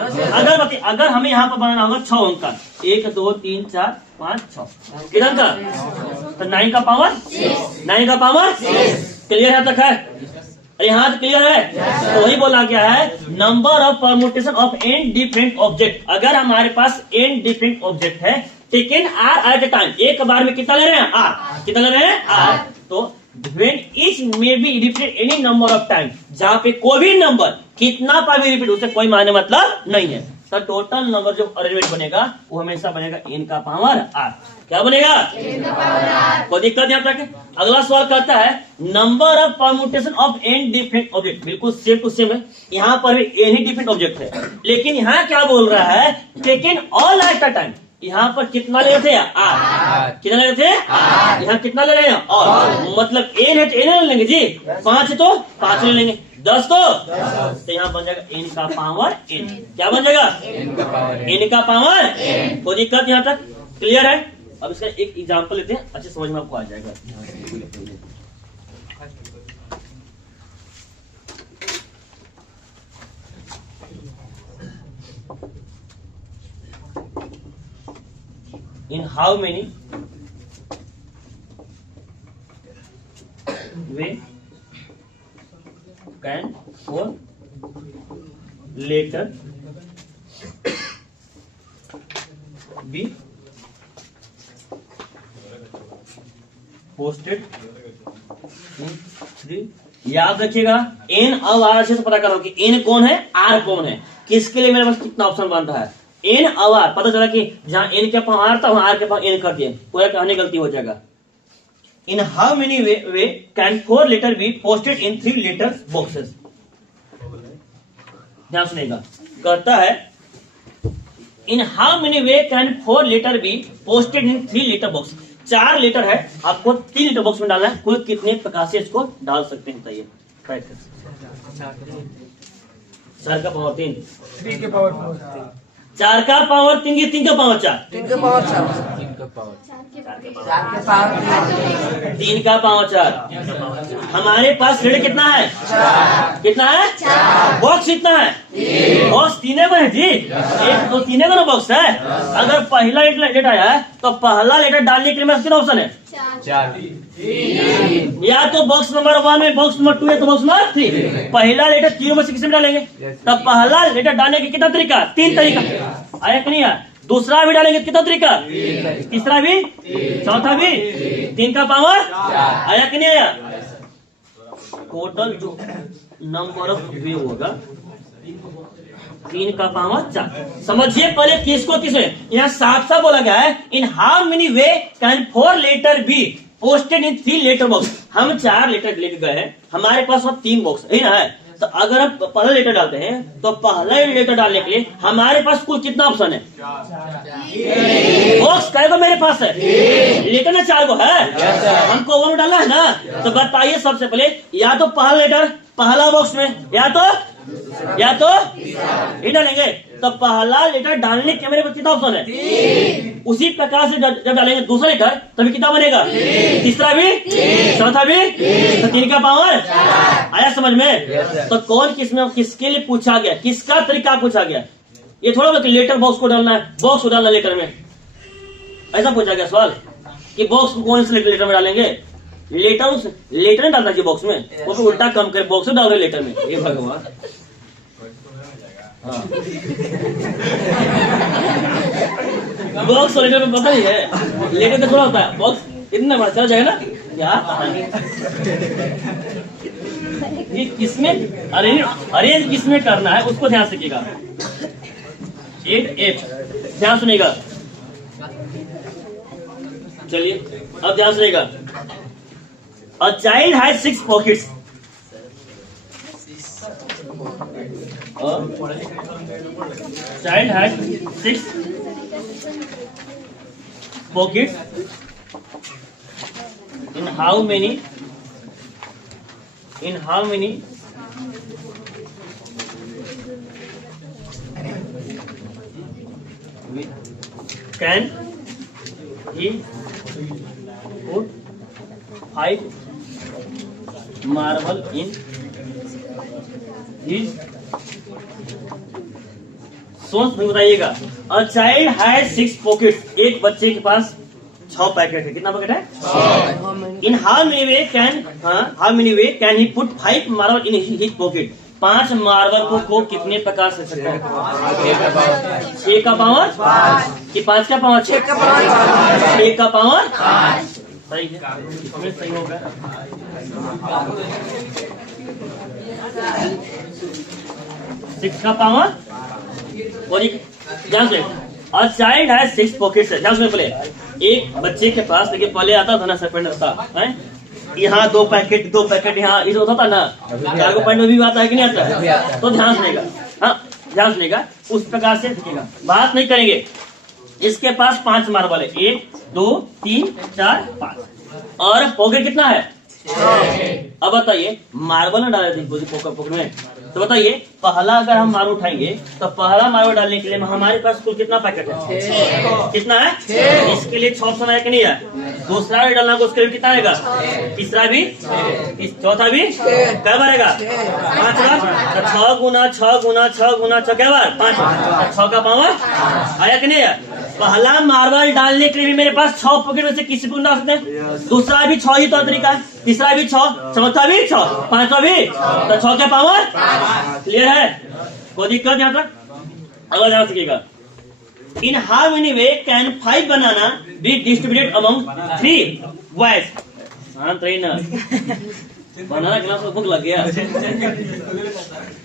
अगर हमें यहाँ पर बनाना होगा 6 अंक का, 1 2 3 4 5 6, कितना का, तो 9 का पावर, 9 का पावर क्लियर है तक है? अरे यहाँ तक क्लियर है? तो वही बोला गया है number of permutation of n different object. अगर हमारे पास एन डिफरेंट ऑब्जेक्ट है taken r at a time, एक बार में कितना ले रहे हैं? आर। कितना ले रहे हैं? आर। तो when each may be repeated any number of times, जहाँ पे कोई भी नंबर कितना बार भी रिपीट उससे कोई मायने मतलब नहीं है। तो टोटल नंबर जो अरेंजमेंट बनेगा वो हमेशा बनेगा n का पावर r। क्या बनेगा? n का पावर r। कोई दिक्कत यहाँ तक? अगला सवाल कहता है number of permutation of n different object. बिल्कुल सेम टू सेम है, यहाँ पर भी n ही डिफरेंट ऑब्जेक्ट है, लेकिन यहाँ क्या बोल रहा है taken all at a time. यहाँ पर कितना ले रहे थे? आर। कितना ले रहे थे? आर। यहाँ कितना ले रहे हैं? और मतलब एन है तो एन ले लेंगे जी, 5 है तो 5 ले लेंगे, 10 तो यहाँ बन जाएगा एन का पावर एन। क्या बन जाएगा? एन का पावर एन। कोई दिक्कत यहाँ तक? क्लियर है? अब इसका एक एग्जाम्पल लेते हैं, अच्छे समझ में आपको आ जाएगा। In how many way can 4 letter be posted in 3? याद रखिएगा एन अब आर अच्छे से पता करो कि एन कौन है, आर कौन है, किसके लिए मेरे पास कितना ऑप्शन बन रहा है। एन आर पता चला कि जहां एन के पास आर था वहां आर के पास एन कर दिए, पूरा कहने गलती हो जाएगा। In how many way can 4 letter be posted in 3 letter boxes. ध्यान सुनेगा, कहता है in how many way can 4 letter be posted in 3 letter box. 4 letter है, आपको 3 लेटर बॉक्स में डालना है, कुल कितने प्रकार से इसको डाल सकते हैं बताइए। 4 का पावर 3, 3 के पावर 4, 4 का पावर 3 की 3 का पावर 4, 3 का पावर 4, 3 का पावर 3 का पावर 4। हमारे पास लेटर कितना है? 4। कितना है? 4। बॉक्स कितना है? 3। बॉक्स 3 में है जी, एक तो 3 का ना बॉक्स है। अगर पहला लेटर आया है तो पहला लेटर डालने के लिए मेरे कितना ऑप्शन है? 4। या तो बॉक्स नंबर 1 में, बॉक्स नंबर 2 है तो बॉक्स नंबर 3। पहला लेटर 3 में से किसी में डालेंगे, तब पहला लेटर डालने के कितना तरीका? 3 तरीका आया कि नहीं आया? दूसरा भी डालेंगे कितना तरीका? तीसरा भी, चौथा भी, 3 का पावर आया कि नहीं आया? टोटल जो नंबर ऑफ वे होगा 3 का पावर 4। समझिए पहले किसको किसमें, यहाँ साफ साफ बोला गया है in how many way can 4 letter be posted in 3 letter box. हम 4 लेटर लेके गए हैं, हमारे पास अब 3 बॉक्स है ना है, तो अगर हम पहला लेटर डालते हैं तो पहला लेटर डालने के लिए हमारे पास कुल कितना ऑप्शन है? बॉक्स कै को मेरे पास है? लेटर ना 4 को है, हमको 1 डालना है ना। तो बताइए सबसे पहले या तो पहला लेटर पहला बॉक्स में, या तो ये डालेंगे। तो पहला लेटर डालने के मेरे पास कितना ऑप्शन है? उसी प्रकार से जब डालेंगे दूसरा लेटर तभी कितना बनेगा? तीसरा भी, चौथा भी, तो 3 का पावर आया समझ में? तो कौन किसमें किसके लिए पूछा गया, किसका तरीका पूछा गया? ये थोड़ा बहुत लेटर बॉक्स को डालना है, बॉक्स को डालना लेटर में, ऐसा पूछा गया सवाल कि बॉक्स को कौन से लेटर में डालेंगे? लेटर नहीं डालना चाहिए बॉक्स में, वो तो उल्टा कम करे, बॉक्स में डाल रहे लेटर में। ये भगवान, हाँ बॉक्स और लेटर में पता ही है, लेटर का थोड़ा होता है, बॉक्स इतना बड़ा चला जाएगा ना यार। ये किसमें अरेंज किसमें करना है उसको ध्यान से रखिएगा। 8 ध्यान सुनेगा, चलिए अब ध्यान सुनेगा। A child has 6 pockets. A child has 6 pockets. In how many can he put 5 marble in his? सोच में बताइएगा। अ चाइल्ड हैज 6 पॉकेट, एक बच्चे के पास 6 पैकेट है। कितना पैकेट है? In how many way can he put 5 marble in his pocket? 5 marble को कितने प्रकार से सकता है? 6 का पावर कि 5 का पावर? 6 का पावर। सही है, इसमें सही होगा। 6 का पावर। और ध्यान से, और चाइल्ड है 6 पॉकेट है। ध्यान से, पहले एक बच्चे के पास देखिए पहले आता था ना सेकंड होता है, यहाँ 2 पैकेट यहाँ इस होता था ना, कार्गो पॉइंट में भी आता है कि नहीं आता है? तो ध्यान सुनेगा, हाँ ध्यान सुनेगा, उस प्रकार से देखिएगा, बात नहीं करेंगे। इसके पास 5 मार्बल है, 1 2 3 4 5, और पॉकेट कितना है? अब बताइए, मार्बल ना डाले थे पॉकेट में, तो बताइए पहला अगर हम मार्बल उठाएंगे तो पहला मार्बल डालने के लिए हमारे पास कुल कितना पैकेट है? 6। कितना है? 6। इसके लिए 6 ऑप्शन है कि नहीं है? दूसरा भी डालना होगा, उसके लिए कितना आएगा? तीसरा भी, चौथा भी, क्या बारेगा? 5 बार। तो 6 गुना 6 गुना 6 गुना 6 क्या बार? 5। 6 का पावर आया कि नहीं है? पहला मार्बल डालने के लिए भी मेरे पास 6 पॉकेट में से किसी को डाल सकते हैं, दूसरा भी 6 ही तो तरीका है, तीसरा भी 6, चौथा भी 6, पांचवा भी, तो 6 के पावर। क्लियर है? कोई दिक्कत यहाँ तक? अगर जान सकेगा। इन how many way can 5 banana be distributed among 3 boys? शांत रही ना, बनाना क्लास में भूख लग गया।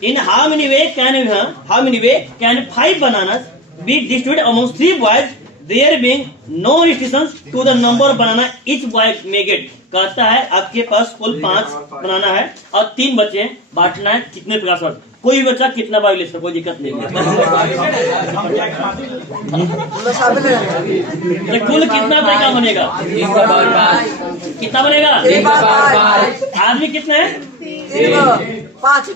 इन how many way can 5 banana be distributed among 3 boys, there being no restrictions to the number of banana each boy may get? कहता है आपके पास कुल 5 बनाना है और 3 बच्चे बांटना है, कितने प्रकार से? कोई भी बच्चा कितना बार ले सकता, कोई दिक्कत नहीं है। कुल कितना तरीका बनेगा? कितना बनेगा? आदमी कितने हैं? 5।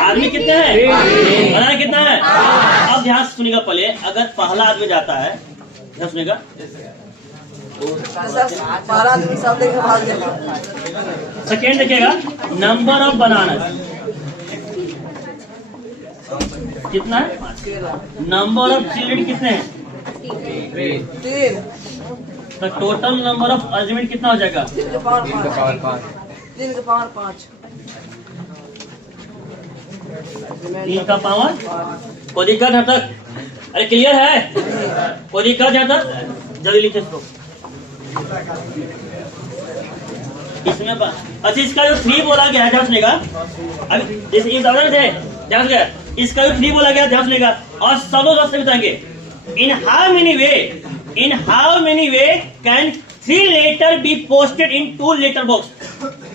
आदमी कितने हैं? बनाना कितना है? अब ध्यान से सुनिएगा, पहले अगर पहला आदमी जाता है, ध्यान सुनिएगा, सेकेंड देखिएगा, नंबर ऑफ बनाना कितना है? नंबर ऑफ चिल्ड्रन कितने हैं? 3। तो टोटल नंबर ऑफ अर्जुमेंट कितना हो जाएगा? 3 के पावर 5। 3 का पावर। कोई दिक्कत है तक? अरे क्लियर है? कोई दिक्कत है तक? जल्दी लिखिए इसको। इसमें अच्छा, इसका जो 3 बोला गया है, ध्यान सुनेगा, अभी इस उदाहरण थे, ध्यान सुनेगा, इसका जो 3 बोला गया, ध्यान सुनेगा, और सब लोग रास्ते बताएंगे। In how many way can 3 letter be posted in 2 letter box?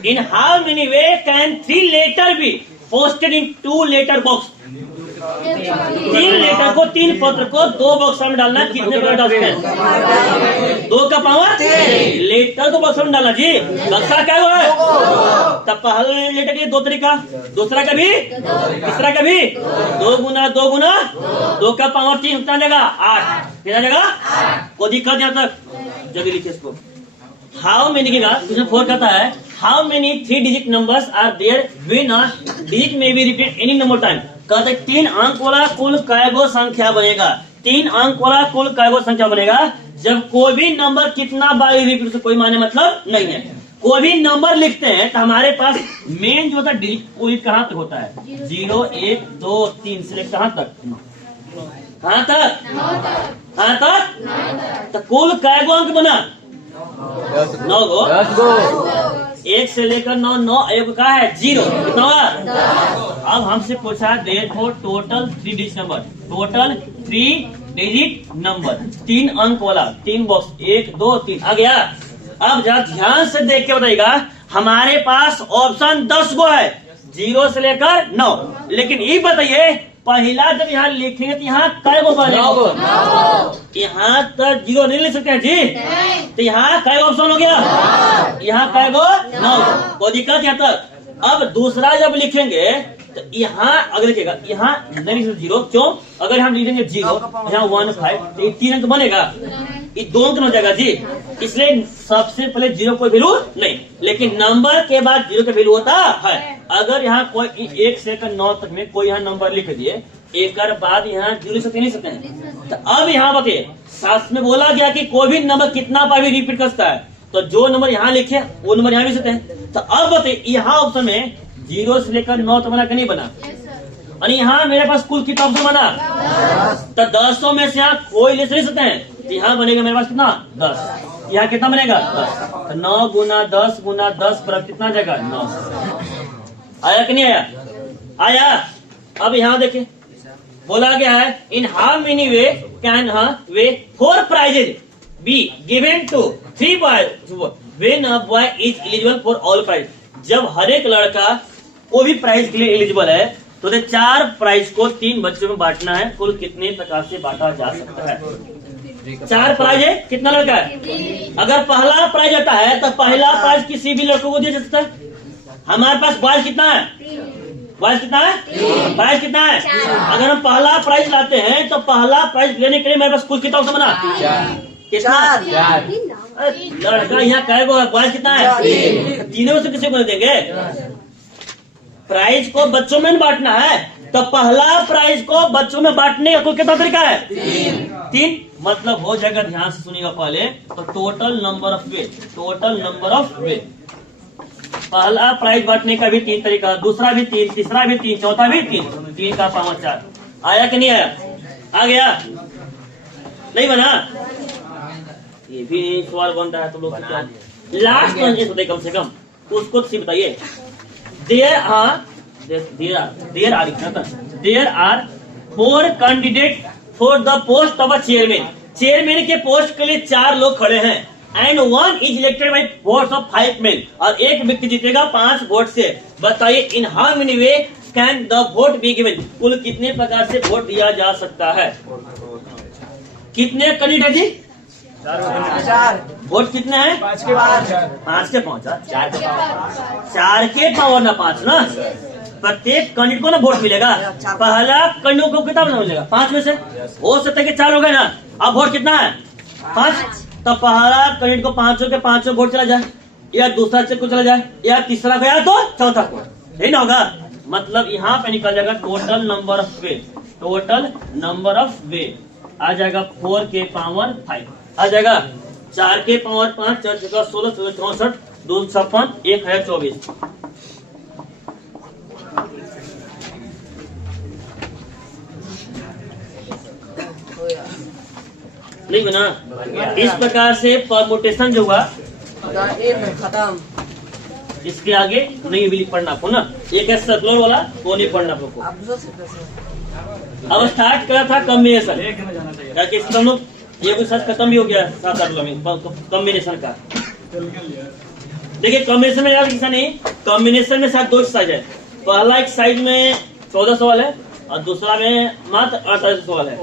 In how many way can 3 letter be posted in 2 letter box? 3 letter को, 3 पत्र को 2 बॉक्स में डालना, कितने बार डाल सकते हैं? 2 का पावर। लेटर 2 बॉक्स में डालना जी, बक्सा क्या हुआ है? तब पहले लेटर के 2 तरीका, दूसरा का भी, तीसरा का भी, 2 गुना 2 गुना 2 का पावर 3, कितना जाएगा? 8। कितना जाएगा? कोई दिक्कत यहाँ तक? जल्दी लिखिए इसको। हाउ मेनी की बात क्वेश्चन 4 कहता है, how many 3 digit numbers are there when a digit may be repeat any number time? कहते 3 अंक वाला कुल कैगो संख्या बनेगा? 3 अंक वाला कुल कैगो संख्या बनेगा जब कोई भी नंबर कितना बार रिपीट, से कोई माने मतलब नहीं है। कोई भी नंबर लिखते हैं तो हमारे पास मेन जो होता है डिजिट, कोई कहाँ तक होता है? 0 1 2 3 से लेकर कहाँ तक? कहाँ तक? कहाँ तक? तो कुल कैगो अंक बना? 9 गो। 1 से लेकर 9, 9 एक का है 0, कितना हुआ? अब हमसे पूछा देखो total 3 digit number, total 3 digit number, 3 अंक वाला, 3 बॉक्स, 1 2 3 आ गया। अब जरा ध्यान से देख के बताइएगा, हमारे पास ऑप्शन 10 गो है, 0 से लेकर 9, लेकिन ये बताइए पहला जब यहाँ लिखेंगे तो यहाँ कै गो बनेगा? यहाँ तक 0 नहीं लिख सकते हैं जी, तो यहाँ कै ऑप्शन हो गया? यहाँ कै गो? 9। कोई दिक्कत यहाँ तक? अब दूसरा जब लिखेंगे तो यहाँ अगर लिखेगा, यहाँ नहीं लिख 0, क्यों? अगर हम लिखेंगे 0, यहाँ 1 5, तो ये 3 अंक बनेगा, ये 2 अंक हो जाएगा जी। इसलिए सबसे पहले 0 कोई वैल्यू नहीं, लेकिन नंबर के बाद 0 का वैल्यू होता है। अगर यहाँ कोई 1 से 9 तक में कोई यहाँ नंबर लिख दिए, एक बाद यहाँ 0 से नहीं सकते हैं, तो अब यहाँ बताइए शास्त्र में बोला गया कि कोई भी नंबर कितना बार भी रिपीट कर सकता है, तो जो नंबर यहाँ लिखे वो नंबर यहाँ भी सकते हैं। तो अब बताइए यहाँ ऑप्शन में 0 से लेकर 9 तक बना कि नहीं बना, और यहाँ मेरे पास कुल कितना ऑप्शन बना, तो 10 में से यहाँ कोई ले नहीं सकते हैं, तो यहाँ बनेगा मेरे पास कितना 10, यहाँ कितना बनेगा 10, तो 9 गुना 10 गुना 10 पर कितना जाएगा 9। आया कि नहीं आया, आया। अब यहाँ देखिए बोला गया है in how many way can they 4 prizes be given to 3 boys when a boy is eligible for all prize. जब हर एक लड़का वो भी प्राइज के लिए एलिजिबल है तो 4 प्राइज को 3 बच्चों में बांटना है। कुल कितने प्रकार से बांटा जा सकता है? 4 प्राइज है, कितना लड़का है? अगर पहला प्राइज आता है तो पहला प्राइज किसी भी लड़कों को दिया जा सकता है। हमारे पास बॉयज कितना है? बॉयज कितना है? प्राइज कितना है? अगर हम पहला प्राइज लाते हैं तो पहला प्राइज लेने के लिए मेरे पास कुल कितना ऑप्शन बना? कितना? लड़का यहाँ कहे गो, बॉयज कितना है? तीनों में से किसी को नहीं देंगे। प्राइज को बच्चों में बांटना है तो पहला प्राइज को बच्चों में बांटने का कुल कितना तरीका है? 3। मतलब हो जाएगा, ध्यान से सुनिएगा पहले, तो total number of way, total number of वे। पहला प्राइज बांटने का भी 3 तरीका, दूसरा भी 3, तीसरा भी 3, चौथा भी 3, 3 का पावर 4। आया कि नहीं आया? आ गया? नहीं बना? ये भी सवाल बनता है तुम लोग क्या? लास्ट होते कम से कम उसको तो बताइए। There are 4 candidate for the post of a chairman. Chairman के पोस्ट के लिए 4 लोग खड़े हैं and 1 is elected by votes of 5 men, और एक व्यक्ति जीतेगा 5 वोट से। बताइए इन how many way can the vote be given. कुल कितने प्रकार से वोट दिया जा सकता है? कितने कैंडिडेट जी? 4 वोट कितने हैं? 5 के बाद 5 के 5, 4 के पावर ना 5 ना। प्रत्येक कैंडिडेट को ना वोट मिलेगा। पहला कैंडिडेट को कितना मिलेगा? 5 में से हो सकता है कि 4 हो गए ना। अब वोट कितना है? 5। तो पहला कैंडिडेट को 5 के 5 वोट चला जाए, या दूसरा को चला जाए, या तीसरा गया तो चौथा को, यही ना होगा। मतलब यहाँ पे निकल जाएगा total number of way, total number of way आ जाएगा 4 के पावर 5 आ जाएगा। 4 के पावर 5, 4 जगह 16, 64, 2 56, 1 है 24। नहीं बना? इस प्रकार से परमुटेशन जो हुआ खत्म। इसके आगे नहीं भी पढ़ना आपको ना, एक है सर्कुलर वाला वो नहीं पढ़ना आपको। अब स्टार्ट करा था कॉम्बिनेशन, ताकि हम लोग ये कुछ साथ खत्म भी हो गया 7-8 में कॉम्बिनेशन का। देखिए कॉम्बिनेशन में याद किसा नहीं, कॉम्बिनेशन में साथ 2 साइज है। पहला एक साइज में 14 सवाल है और दूसरा में मात्र 48 सवाल है।